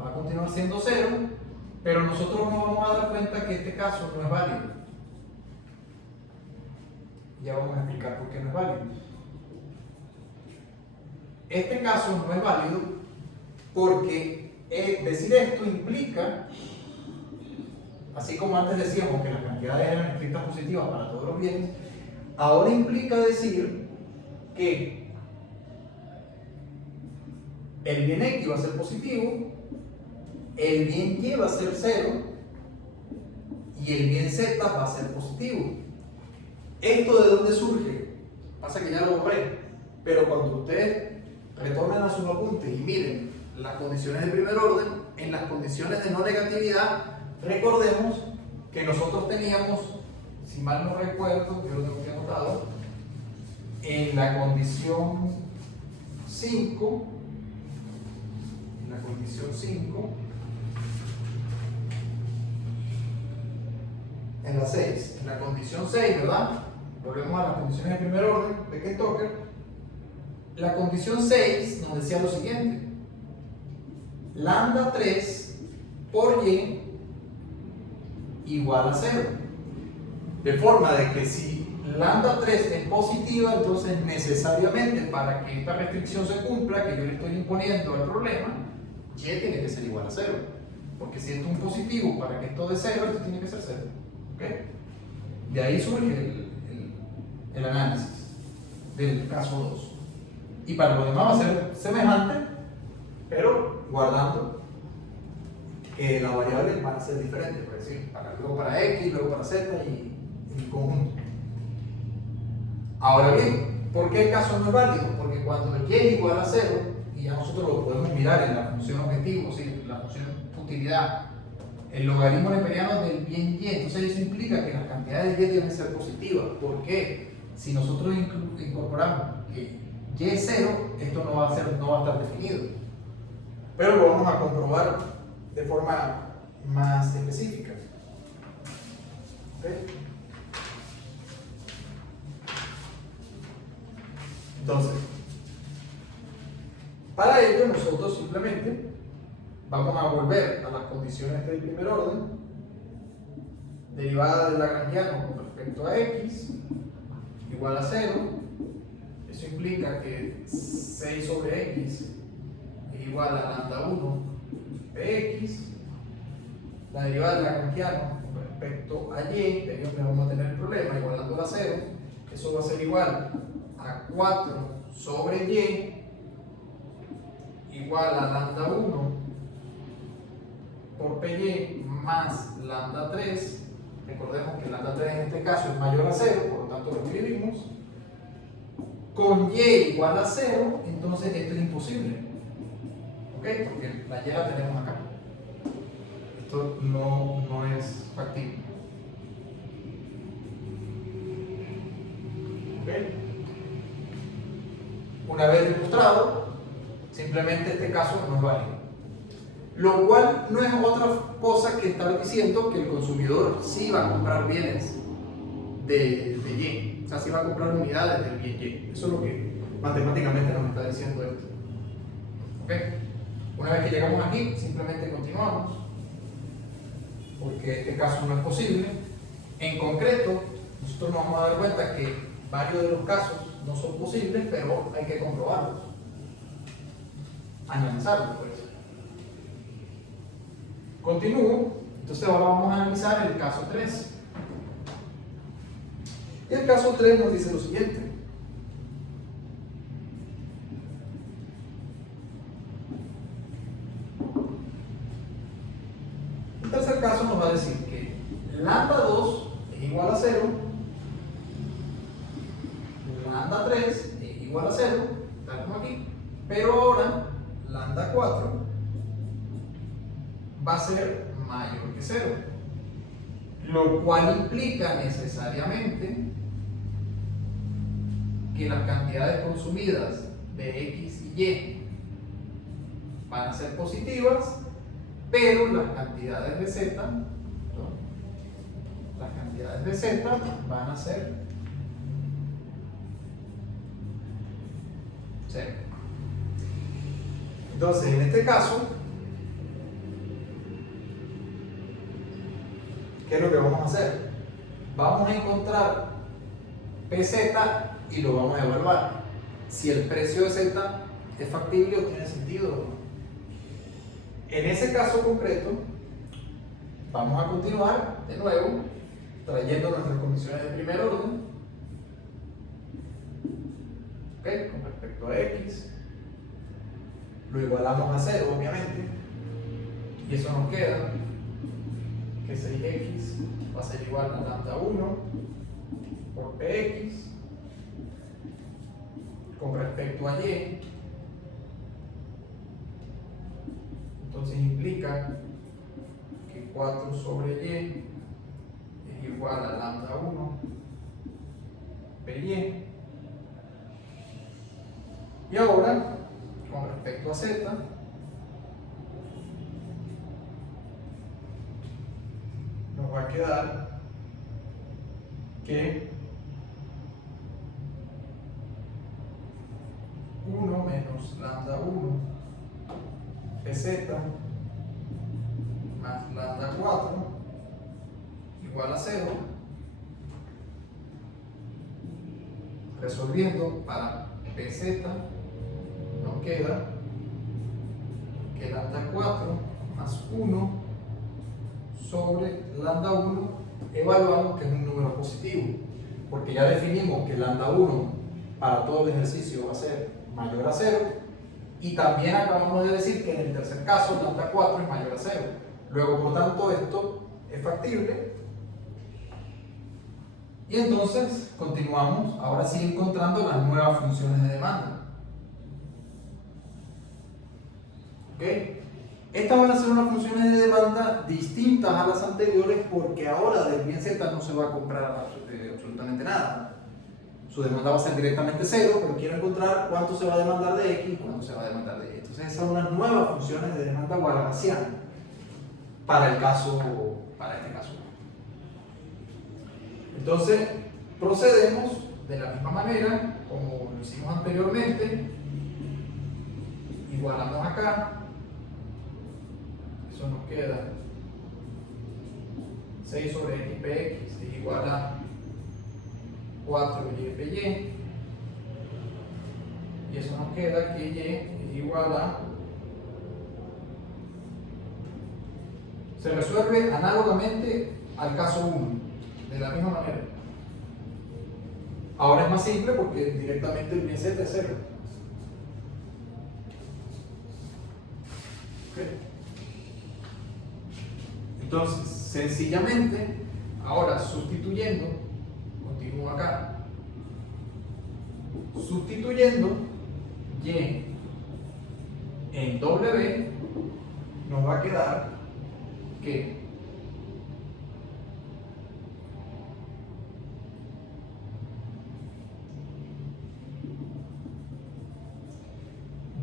va a continuar siendo 0, pero nosotros nos vamos a dar cuenta que este caso no es válido. Ya vamos a explicar por qué no es válido. Este caso no es válido porque decir esto implica, así como antes decíamos que las cantidades eran estrictas positivas para todos los bienes, ahora implica decir que el bien X va a ser positivo, el bien Y va a ser 0 y el bien Z va a ser positivo. ¿Esto de dónde surge? Pasa que ya lo borré, pero cuando ustedes retornen a sus apuntes y miren las condiciones de primer orden, en las condiciones de no negatividad, recordemos que nosotros teníamos, si mal no recuerdo, yo lo tengo que anotado, en la condición 5, en la 6, en la condición 6, ¿verdad? Volvemos a las condiciones de primer orden de Kent-Tucker. La condición 6 nos decía lo siguiente: lambda 3 por y igual a 0. De forma de que si lambda 3 es positiva, entonces necesariamente para que esta restricción se cumpla, que yo le estoy imponiendo al problema, y tiene que ser igual a 0. Porque si esto es un positivo, para que esto dé 0, esto tiene que ser 0. ¿Okay? De ahí surge el análisis del caso 2. Y para lo demás va a ser semejante, pero guardando que las variables van a ser diferentes, por decir, luego para X, luego para Z y en conjunto. Ahora bien, ¿por qué el caso no es válido? Porque cuando el Y es igual a 0, y ya nosotros lo podemos mirar en la función objetivo, ¿sí? La función utilidad, el logaritmo neperiano del bien Y, entonces eso implica que las cantidades de Y deben ser positivas. ¿Por qué? Si nosotros incorporamos que Y es 0, esto no va a estar definido. Pero lo vamos a comprobar de forma más específica. ¿Okay? Entonces, para ello nosotros simplemente vamos a volver a las condiciones del primer orden derivada del lagrangiano con respecto a x igual a 0. Eso implica que 6 sobre x es igual a lambda 1 px. La derivada del lagrangiano con respecto a y, de ahí donde vamos a tener el problema, igualando a 0, eso va a ser igual a 4 sobre y igual a lambda 1 por py más lambda 3. Recordemos que lambda 3 en este caso es mayor a 0, por lo tanto lo dividimos. Con y igual a 0, entonces esto es imposible. ¿Ok? Porque la y la tenemos acá. Esto no es factible. ¿Ok? Una vez demostrado, simplemente este caso no es válido. Lo cual no es otra cosa que estar diciendo que el consumidor sí va a comprar bienes de Y. O sea, sí va a comprar unidades del bien Y. Eso es lo que matemáticamente nos está diciendo esto. ¿Ok? Una vez que llegamos aquí, simplemente continuamos. Porque este caso no es posible. En concreto, nosotros nos vamos a dar cuenta que varios de los casos no son posibles, pero hay que comprobarlos. Analizarlos, pues. Continúo, entonces ahora vamos a analizar el caso 3. Y el caso 3 nos dice lo siguiente. El tercer caso nos va a decir que lambda 2 es igual a 0, lambda 3 es igual a 0, tal como aquí, pero ahora lambda 4 va a ser mayor que 0, lo cual implica necesariamente que las cantidades consumidas de x y y van a ser positivas, pero las cantidades de z, van a ser 0. Entonces, en este caso, ¿qué es lo que vamos a hacer? Vamos a encontrar PZ y lo vamos a evaluar. Si el precio de Z es factible o tiene sentido o no. En ese caso concreto, vamos a continuar de nuevo trayendo nuestras condiciones de primer orden. ¿Ok? Con respecto a X. Lo igualamos a 0, obviamente. Y eso nos queda que 6x va a ser igual a lambda 1 por px con respecto a y. Entonces implica que 4 sobre y es igual a lambda 1 py. Y ahora, con respecto a z, nos va a quedar que 1 menos lambda 1 pz más lambda 4 igual a 0. Resolviendo para pz nos queda que lambda 4 más 1 sobre lambda 1 evaluamos que es un número positivo, porque ya definimos que lambda 1 para todo el ejercicio va a ser mayor a 0, y también acabamos de decir que en el tercer caso lambda 4 es mayor a 0. Luego, por tanto, esto es factible. Y entonces continuamos, ahora sí encontrando las nuevas funciones de demanda. ¿Ok? Estas van a ser unas funciones de demanda distintas a las anteriores, porque ahora del bien Z no se va a comprar absolutamente nada. Su demanda va a ser directamente 0, pero quiero encontrar cuánto se va a demandar de X y cuánto se va a demandar de Y. Entonces esas son unas nuevas funciones de demanda Walrasiana para este caso. Entonces procedemos de la misma manera como lo hicimos anteriormente. Igualamos acá. Eso nos queda 6 sobre xpx es igual a 4ypy, y eso nos queda que y es igual a... Se resuelve análogamente al caso 1, de la misma manera. Ahora es más simple porque directamente el bien z es 0. ¿Okay? Entonces, sencillamente, ahora sustituyendo, continúo acá, sustituyendo y en w, nos va a quedar que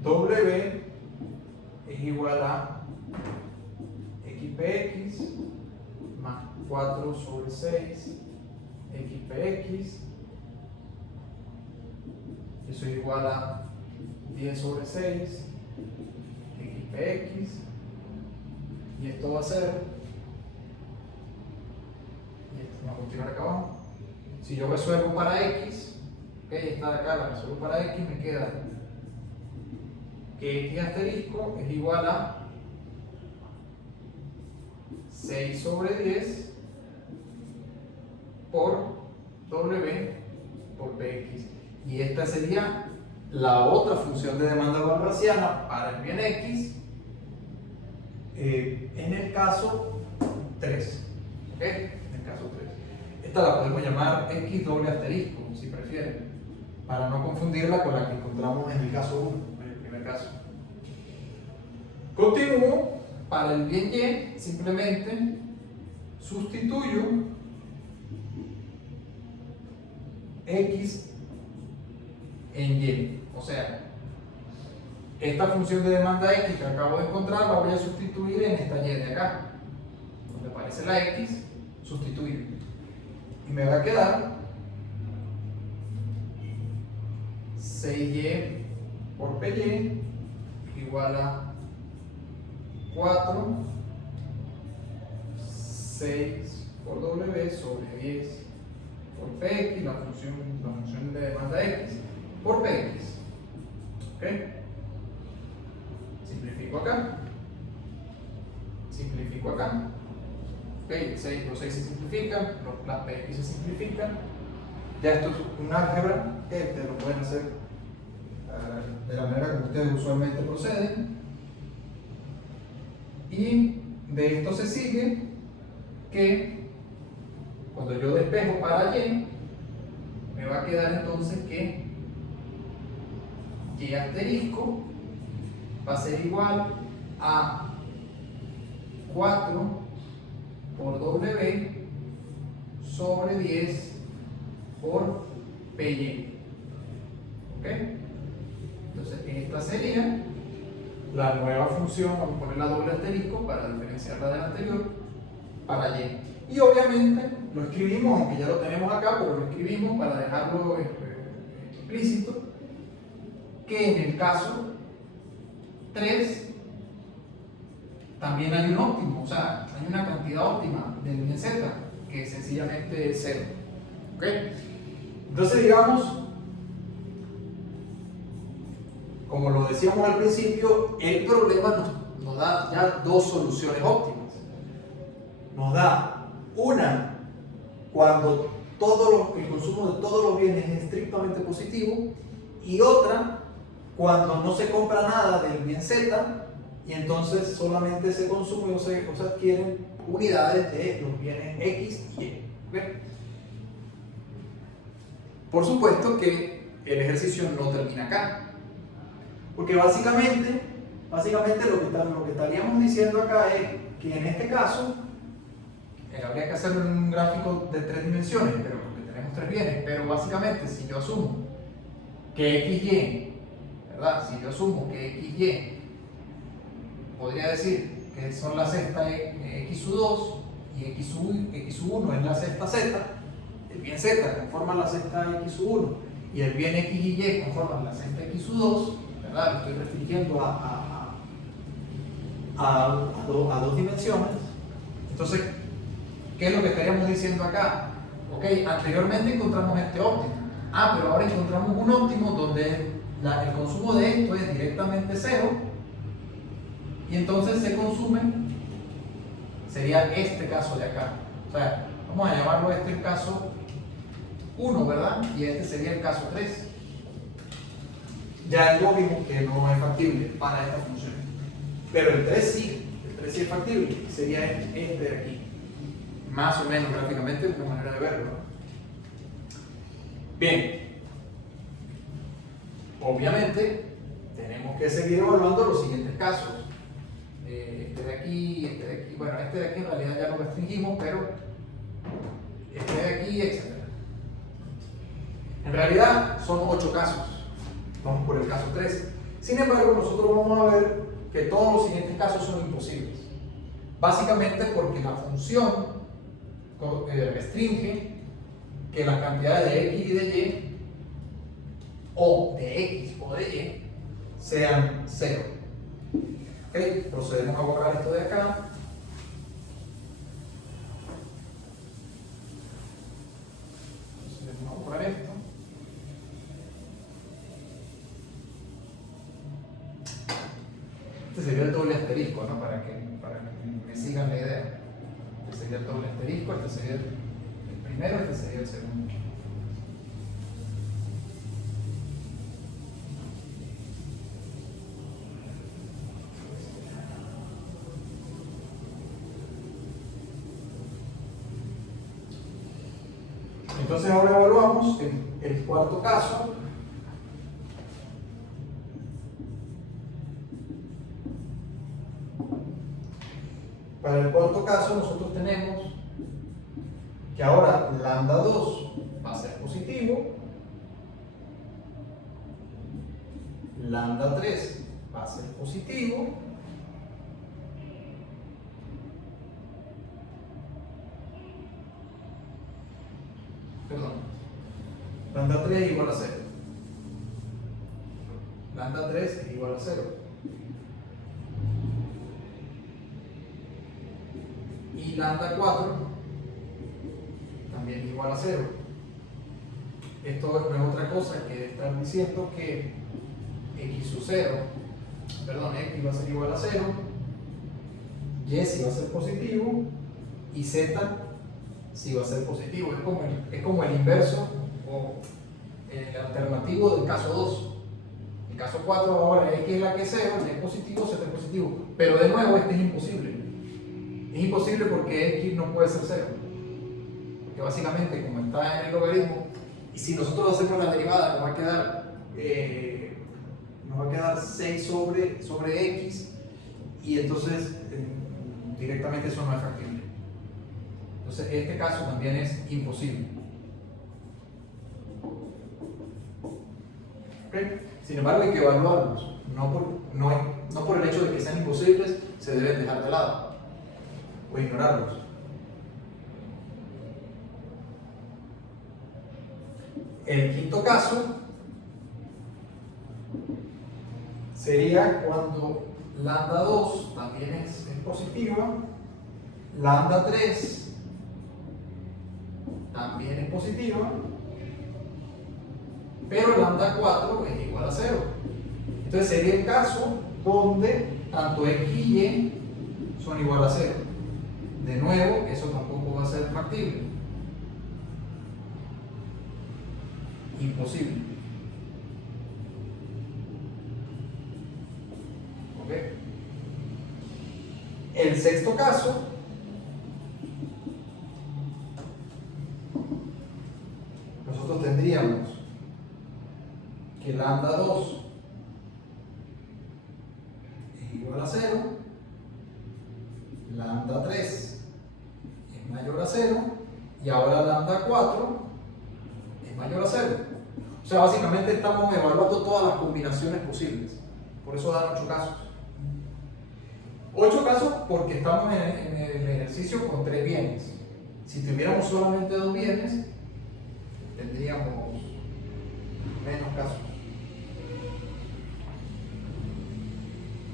w es igual a xpx más 4 sobre 6 xpx, eso es igual a 10 sobre 6 xpx, y esto va a ser, y esto va a continuar acá abajo. Si yo resuelvo para x, okay, esta de acá la resuelvo para x, me queda que x asterisco es igual a 6 sobre 10 por w por px, y esta sería la otra función de demanda walrasiana para el bien x en el caso 3. ¿Okay? En el caso 3. Esta la podemos llamar x doble asterisco, si prefieren, para no confundirla con la que encontramos en el caso 1, en el primer caso. Continúo, para el bien y, simplemente sustituyo x en y. O sea, esta función de demanda x que acabo de encontrar la voy a sustituir en esta y de acá, donde aparece la x, sustituir. Y me va a quedar 6y por py igual a 4, 6 por w sobre 10 por px, la función de demanda x, por px. ¿Ok? Simplifico acá. Simplifico acá. ¿Ok? Los 6 se simplifican, las px se simplifican. Ya esto es un álgebra que ustedes lo pueden hacer de la manera como ustedes usualmente proceden. Y de esto se sigue que cuando yo despejo para y, me va a quedar entonces que y asterisco va a ser igual a 4 por w sobre 10 por py. ¿Ok? Entonces esta sería la nueva función, vamos a poner la doble asterisco para diferenciarla del anterior, para y. Y obviamente lo escribimos, aunque ya lo tenemos acá, pero lo escribimos para dejarlo explícito, que en el caso 3 también hay un óptimo, o sea, hay una cantidad óptima del bien z, que es sencillamente 0. ¿Ok? Entonces, digamos, como lo decíamos al principio, el problema nos da ya dos soluciones óptimas. Nos da una cuando el consumo de todos los bienes es estrictamente positivo, y otra cuando no se compra nada del bien z y entonces solamente se consume o se adquieren unidades de los bienes x y y. ¿Okay? Por supuesto que el ejercicio no termina acá. Porque básicamente lo que estaríamos diciendo acá es que en este caso habría que hacerlo en un gráfico de 3 dimensiones, pero porque tenemos 3 bienes. Pero básicamente, si yo asumo que XY, ¿verdad? Si yo asumo que XY, podría decir que son la cesta X2 y X1 es la cesta Z, el bien Z conforma la cesta X1 y el bien X y Y conforman la cesta X2. ¿Verdad? Lo estoy restringiendo a dos dimensiones. Entonces, ¿qué es lo que estaríamos diciendo acá? Ok, anteriormente encontramos este óptimo. Pero ahora encontramos un óptimo donde el consumo de esto es directamente cero y entonces se consume, sería este caso de acá. O sea, vamos a llamarlo este el caso 1, ¿verdad? Y este sería el caso 3. Ya vimos que no es factible para esta función. Pero el 3 sí, es factible. Sería este de aquí. Más o menos gráficamente, una manera de verlo, ¿no? Bien. Obviamente, tenemos que seguir evaluando los siguientes casos. Este de aquí, bueno, este de aquí en realidad ya lo restringimos, pero este de aquí, etc. En realidad son 8 casos. Vamos por el caso 3. Sin embargo, nosotros vamos a ver que todos los siguientes casos son imposibles. Básicamente porque la función restringe que las cantidades de x y de y, o de x o de y, sean 0. Ok, procedemos a borrar esto de acá. Procedemos a borrar esto. Este sería el doble asterisco, ¿no? Para que me sigan la idea. Este sería el doble asterisco, este sería el primero, este sería el segundo. Entonces ahora evaluamos el cuarto caso. Para el cuarto caso nosotros tenemos que ahora lambda 2 va a ser positivo, lambda 3 va a ser positivo, lambda 3 es igual a 0. Lambda 3 es igual a 0. Y lambda 4 también es igual a 0. Esto no es otra cosa que estar diciendo que x sub 0, perdón, x va a ser igual a 0, y sí va a ser positivo, y z sí va a ser positivo. Es como el inverso o el alternativo del caso 2. El caso 4 ahora x es la que es 0, es positivo, z es positivo. Pero de nuevo este es imposible. Es imposible porque x no puede ser 0. Porque básicamente como está en el logaritmo, y si nosotros hacemos la derivada nos va a quedar 6 sobre x, y entonces directamente eso no es factible. Entonces este caso también es imposible. ¿Okay? Sin embargo hay que evaluarlos. No por el hecho de que sean imposibles se deben dejar de lado o ignorarlos. El quinto caso sería cuando lambda 2 también es positiva, lambda 3 también es positiva, pero lambda 4 es igual a 0. Entonces sería el caso donde tanto x y y son igual a 0. De nuevo, eso tampoco va a ser factible. Imposible. ¿Ok? El sexto caso nosotros tendríamos que lambda 2 es igual a 0, lambda 3 es mayor a 0 y ahora lambda 4 es mayor a 0. O sea, básicamente estamos evaluando todas las combinaciones posibles. Por eso dan 8 casos. 8 casos porque estamos en el ejercicio con 3 bienes. Si tuviéramos solamente 2 bienes, tendríamos menos casos.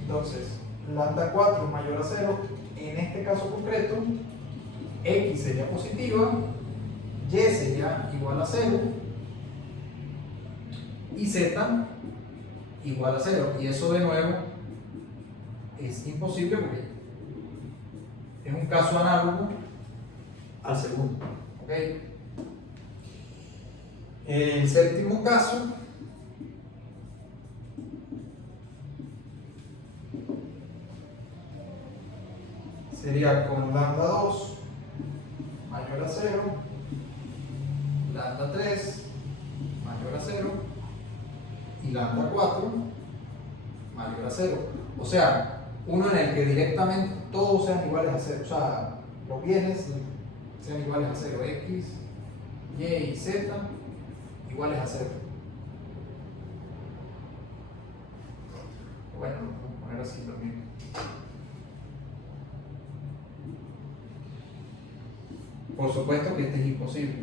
Entonces, lambda 4 mayor a 0, en este caso concreto, X sería positiva, Y sería igual a 0 y Z igual a 0. Y eso de nuevo es imposible porque es un caso análogo al segundo. ¿Ok? El séptimo caso sería con lambda 2 mayor a 0, lambda 3 mayor a 0 y lambda 4 mayor a 0. O sea, uno en el que directamente todos sean iguales a 0. O sea, los bienes sean iguales a 0. X, Y y Z iguales a 0. Bueno, lo podemos poner así también. Por supuesto que este es imposible.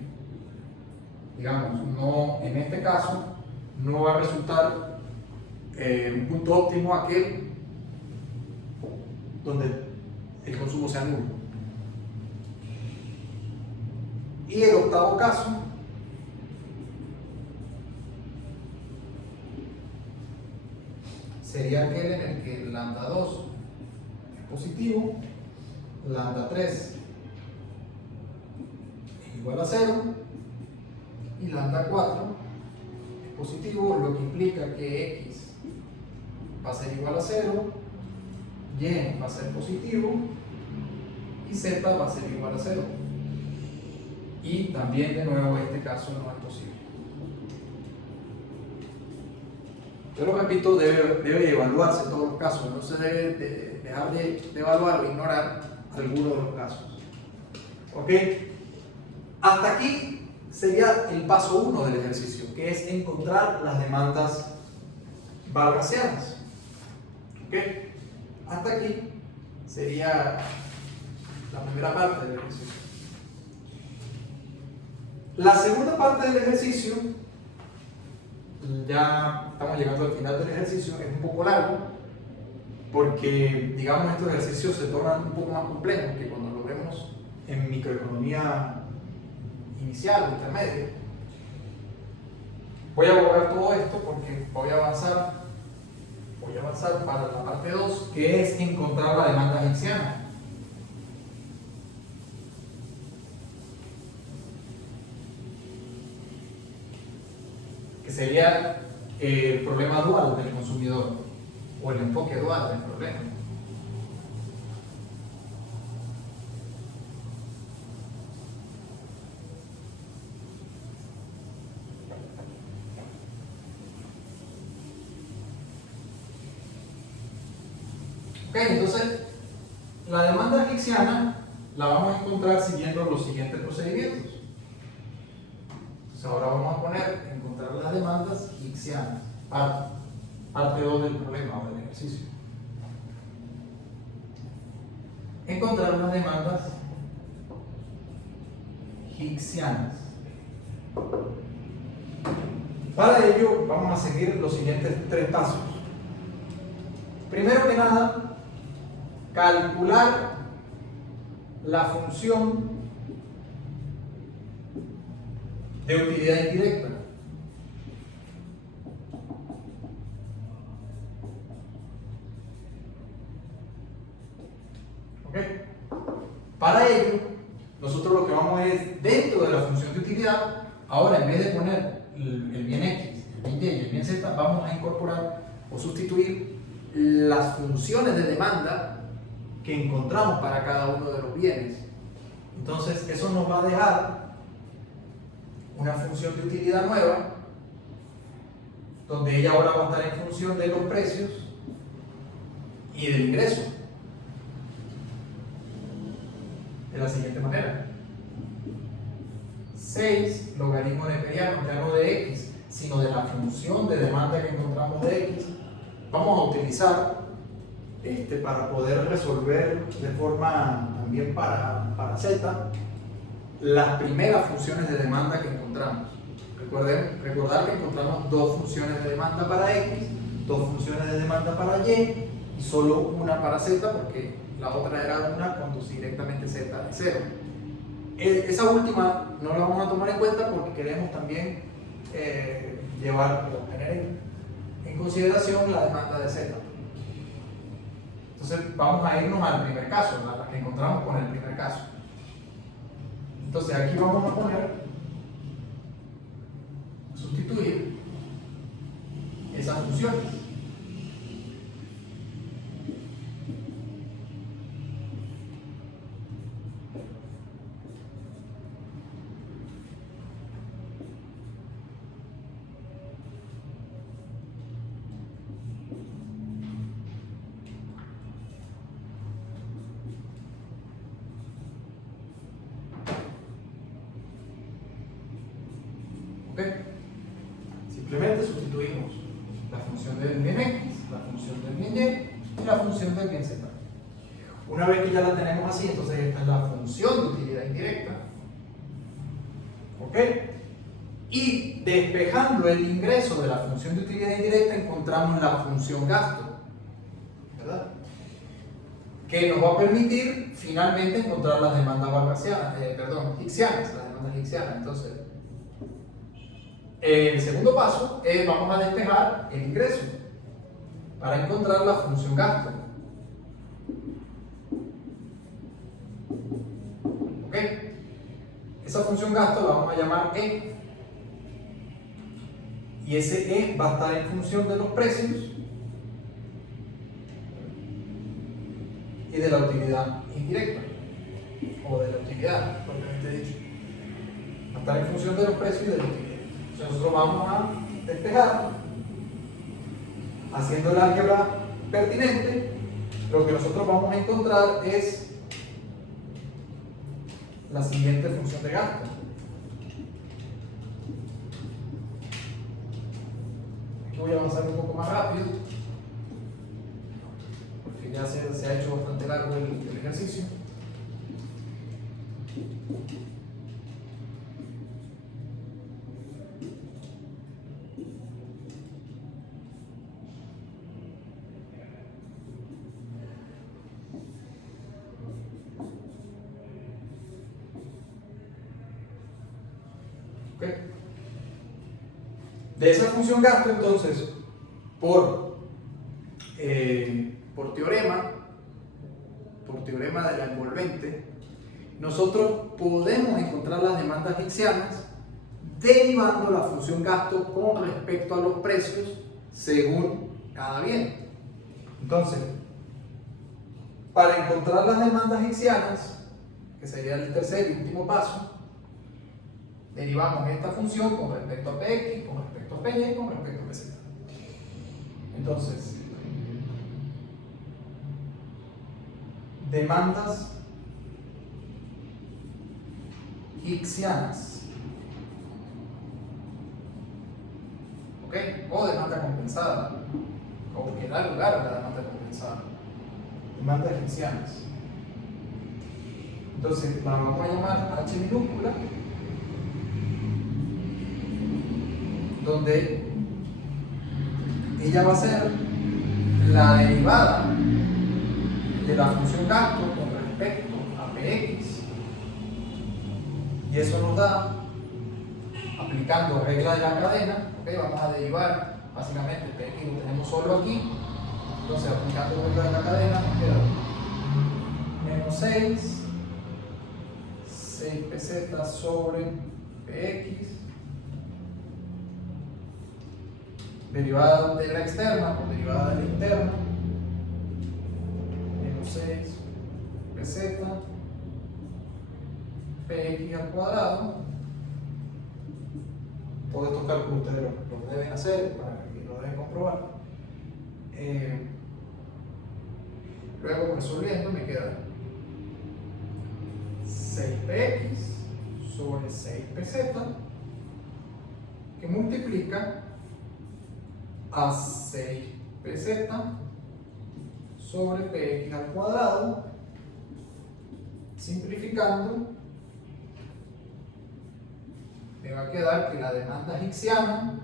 Digamos, no, en este caso no va a resultar un punto óptimo aquel donde el consumo sea nulo. Y el octavo caso sería aquel en el que lambda 2 es positivo, lambda 3 es igual a 0 y lambda 4 es positivo, lo que implica que X va a ser igual a 0, Y va a ser positivo y Z va a ser igual a 0. Y también de nuevo este caso no es posible. Yo lo repito, debe evaluarse en todos los casos, no se debe dejar de evaluar o ignorar alguno de los casos. ¿Ok? Hasta aquí sería el paso 1 del ejercicio, que es encontrar las demandas valrasianas. ¿Ok? Hasta aquí sería la primera parte del ejercicio. La segunda parte del ejercicio, ya estamos llegando al final del ejercicio, es un poco largo porque, digamos, estos ejercicios se tornan un poco más complejos que cuando lo vemos en microeconomía inicial o intermedia. Voy a borrar todo esto porque voy a avanzar para la parte 2, que es encontrar la demanda hicksiana. Que sería el problema dual del consumidor o el enfoque dual del problema. Ok, entonces la demanda hicksiana la vamos a encontrar siguiendo los siguientes procedimientos. Entonces ahora vamos a poner encontrar las demandas hicksianas, parte 2 del problema o del ejercicio. Encontrar las demandas hicksianas. Para ello vamos a seguir los siguientes 3 pasos. Primero que nada, calcular la función de utilidad indirecta. ¿Ok? Para ello, nosotros lo que vamos es, dentro de la función de utilidad, ahora en vez de poner el bien X, el bien Y y el bien Z, vamos a incorporar o sustituir las funciones de demanda que encontramos para cada uno de los bienes. Entonces, eso nos va a dejar una función de utilidad nueva, donde ella ahora va a estar en función de los precios y del ingreso. De la siguiente manera: 6 logaritmo neperiano, ya no de X, sino de la función de demanda que encontramos de X, vamos a utilizar para poder resolver de forma también para Z las primeras funciones de demanda que encontramos. Recordar que encontramos 2 funciones de demanda para X, 2 funciones de demanda para Y y solo una para Z, porque la otra era una cuando directamente Z es 0. Esa última no la vamos a tomar en cuenta porque queremos también llevar o tener en consideración la demanda de Z. Entonces vamos a irnos al primer caso, a la que encontramos con el primer caso. Entonces aquí vamos a poner, sustituir esas funciones. Simplemente sustituimos la función del bien x, la función del bien y y la función del bien z. Una vez que ya la tenemos así, entonces esta es la función de utilidad indirecta. ¿Ok? Y despejando el ingreso de la función de utilidad indirecta encontramos la función gasto, ¿verdad? Que nos va a permitir finalmente encontrar las demandas hicksianas, las demandas hicksianas. Entonces, el segundo paso es vamos a despejar el ingreso para encontrar la función gasto. ¿Ok? Esa función gasto la vamos a llamar E. Y ese E va a estar en función de los precios y de la utilidad indirecta, o de la utilidad, propiamente dicho. Va a estar en función de los precios y de la utilidad. Nosotros vamos a despejar haciendo el álgebra pertinente. Lo que nosotros vamos a encontrar es la siguiente función de gasto. Aquí voy a avanzar un poco más rápido porque ya se ha hecho bastante largo el ejercicio. De esa función gasto, entonces, por teorema de la envolvente, nosotros podemos encontrar las demandas hicksianas derivando la función gasto con respecto a los precios según cada bien. Entonces, para encontrar las demandas hicksianas, que sería el tercer y último paso, derivamos esta función con respecto a Px, con respecto a Py y con respecto a Pz. Entonces, demandas hicksianas, ¿ok? O demanda compensada, o que da lugar a la demanda compensada. Demandas hicksianas. Entonces, la vamos a llamar H minúscula, donde ella va a ser la derivada de la función gasto con respecto a Px, y eso nos da, aplicando regla de la cadena, ¿okay? Vamos a derivar básicamente Px lo tenemos solo aquí, entonces aplicando regla de la cadena nos queda menos 6 pesetas sobre Px, derivada de la externa por derivada de la interna, menos 6 peseta Px al cuadrado. Todos estos cálculos ustedes los deben hacer y lo deben comprobar. Luego, resolviendo, me queda 6px sobre 6 peseta, que multiplica a 6 peseta sobre px al cuadrado, simplificando me va a quedar que la demanda hicksiana,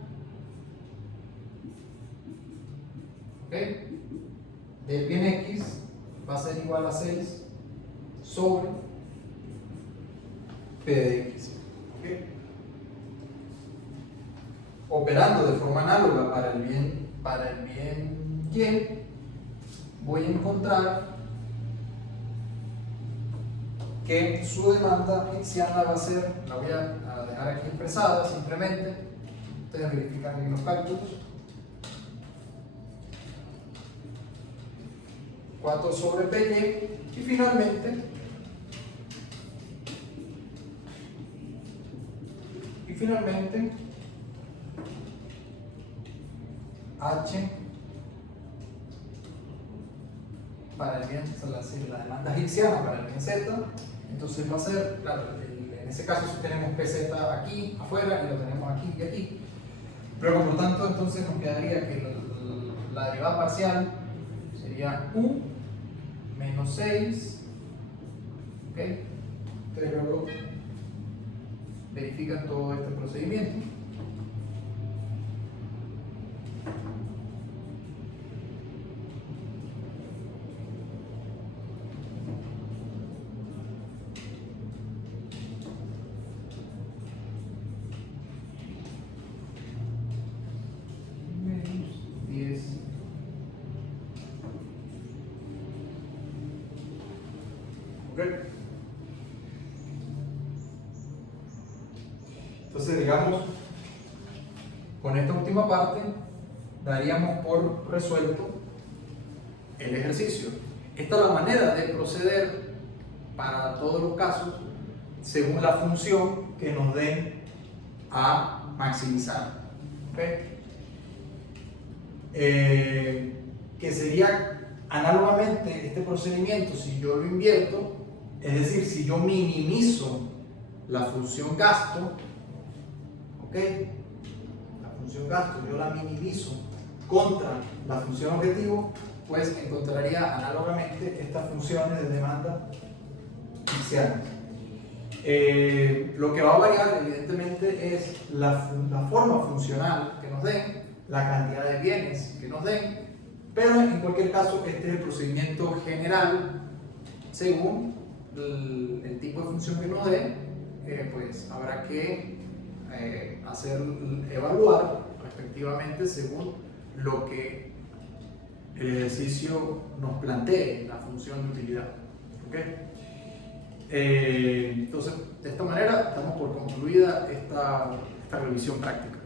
¿okay?, del bien x va a ser igual a 6 sobre P de X. ¿Okay? Operando de forma análoga para el bien Y, voy a encontrar que su demanda hixiana va a ser, la voy a dejar aquí expresada simplemente, ustedes verifican en los cálculos, 4 sobre PY, y finalmente H para el bien, la demanda hixiana para el bien Z, entonces va a ser, claro, en ese caso si tenemos PZ aquí afuera y lo tenemos aquí y aquí, pero por lo tanto entonces nos quedaría que la derivada parcial sería U menos 6, ¿ok? Entonces luego verifican todo este procedimiento. Menos 10. ¿Ok? Entonces, digamos, con esta última parte daríamos por resuelto el ejercicio. Esta es la manera de proceder para todos los casos según la función que nos den a maximizar. ¿Okay? Que sería análogamente este procedimiento si yo lo invierto, es decir, si yo minimizo la función gasto, ¿ok? La función gasto yo la minimizo contra la función objetivo, pues encontraría análogamente estas funciones de demanda hixianas. Lo que va a variar evidentemente es la forma funcional que nos den, la cantidad de bienes que nos den, pero en cualquier caso este es el procedimiento general según el tipo de función que nos dé, pues habrá que evaluar respectivamente según lo que el ejercicio nos plantee, la función de utilidad. ¿Okay? Entonces, de esta manera damos por concluida esta revisión práctica.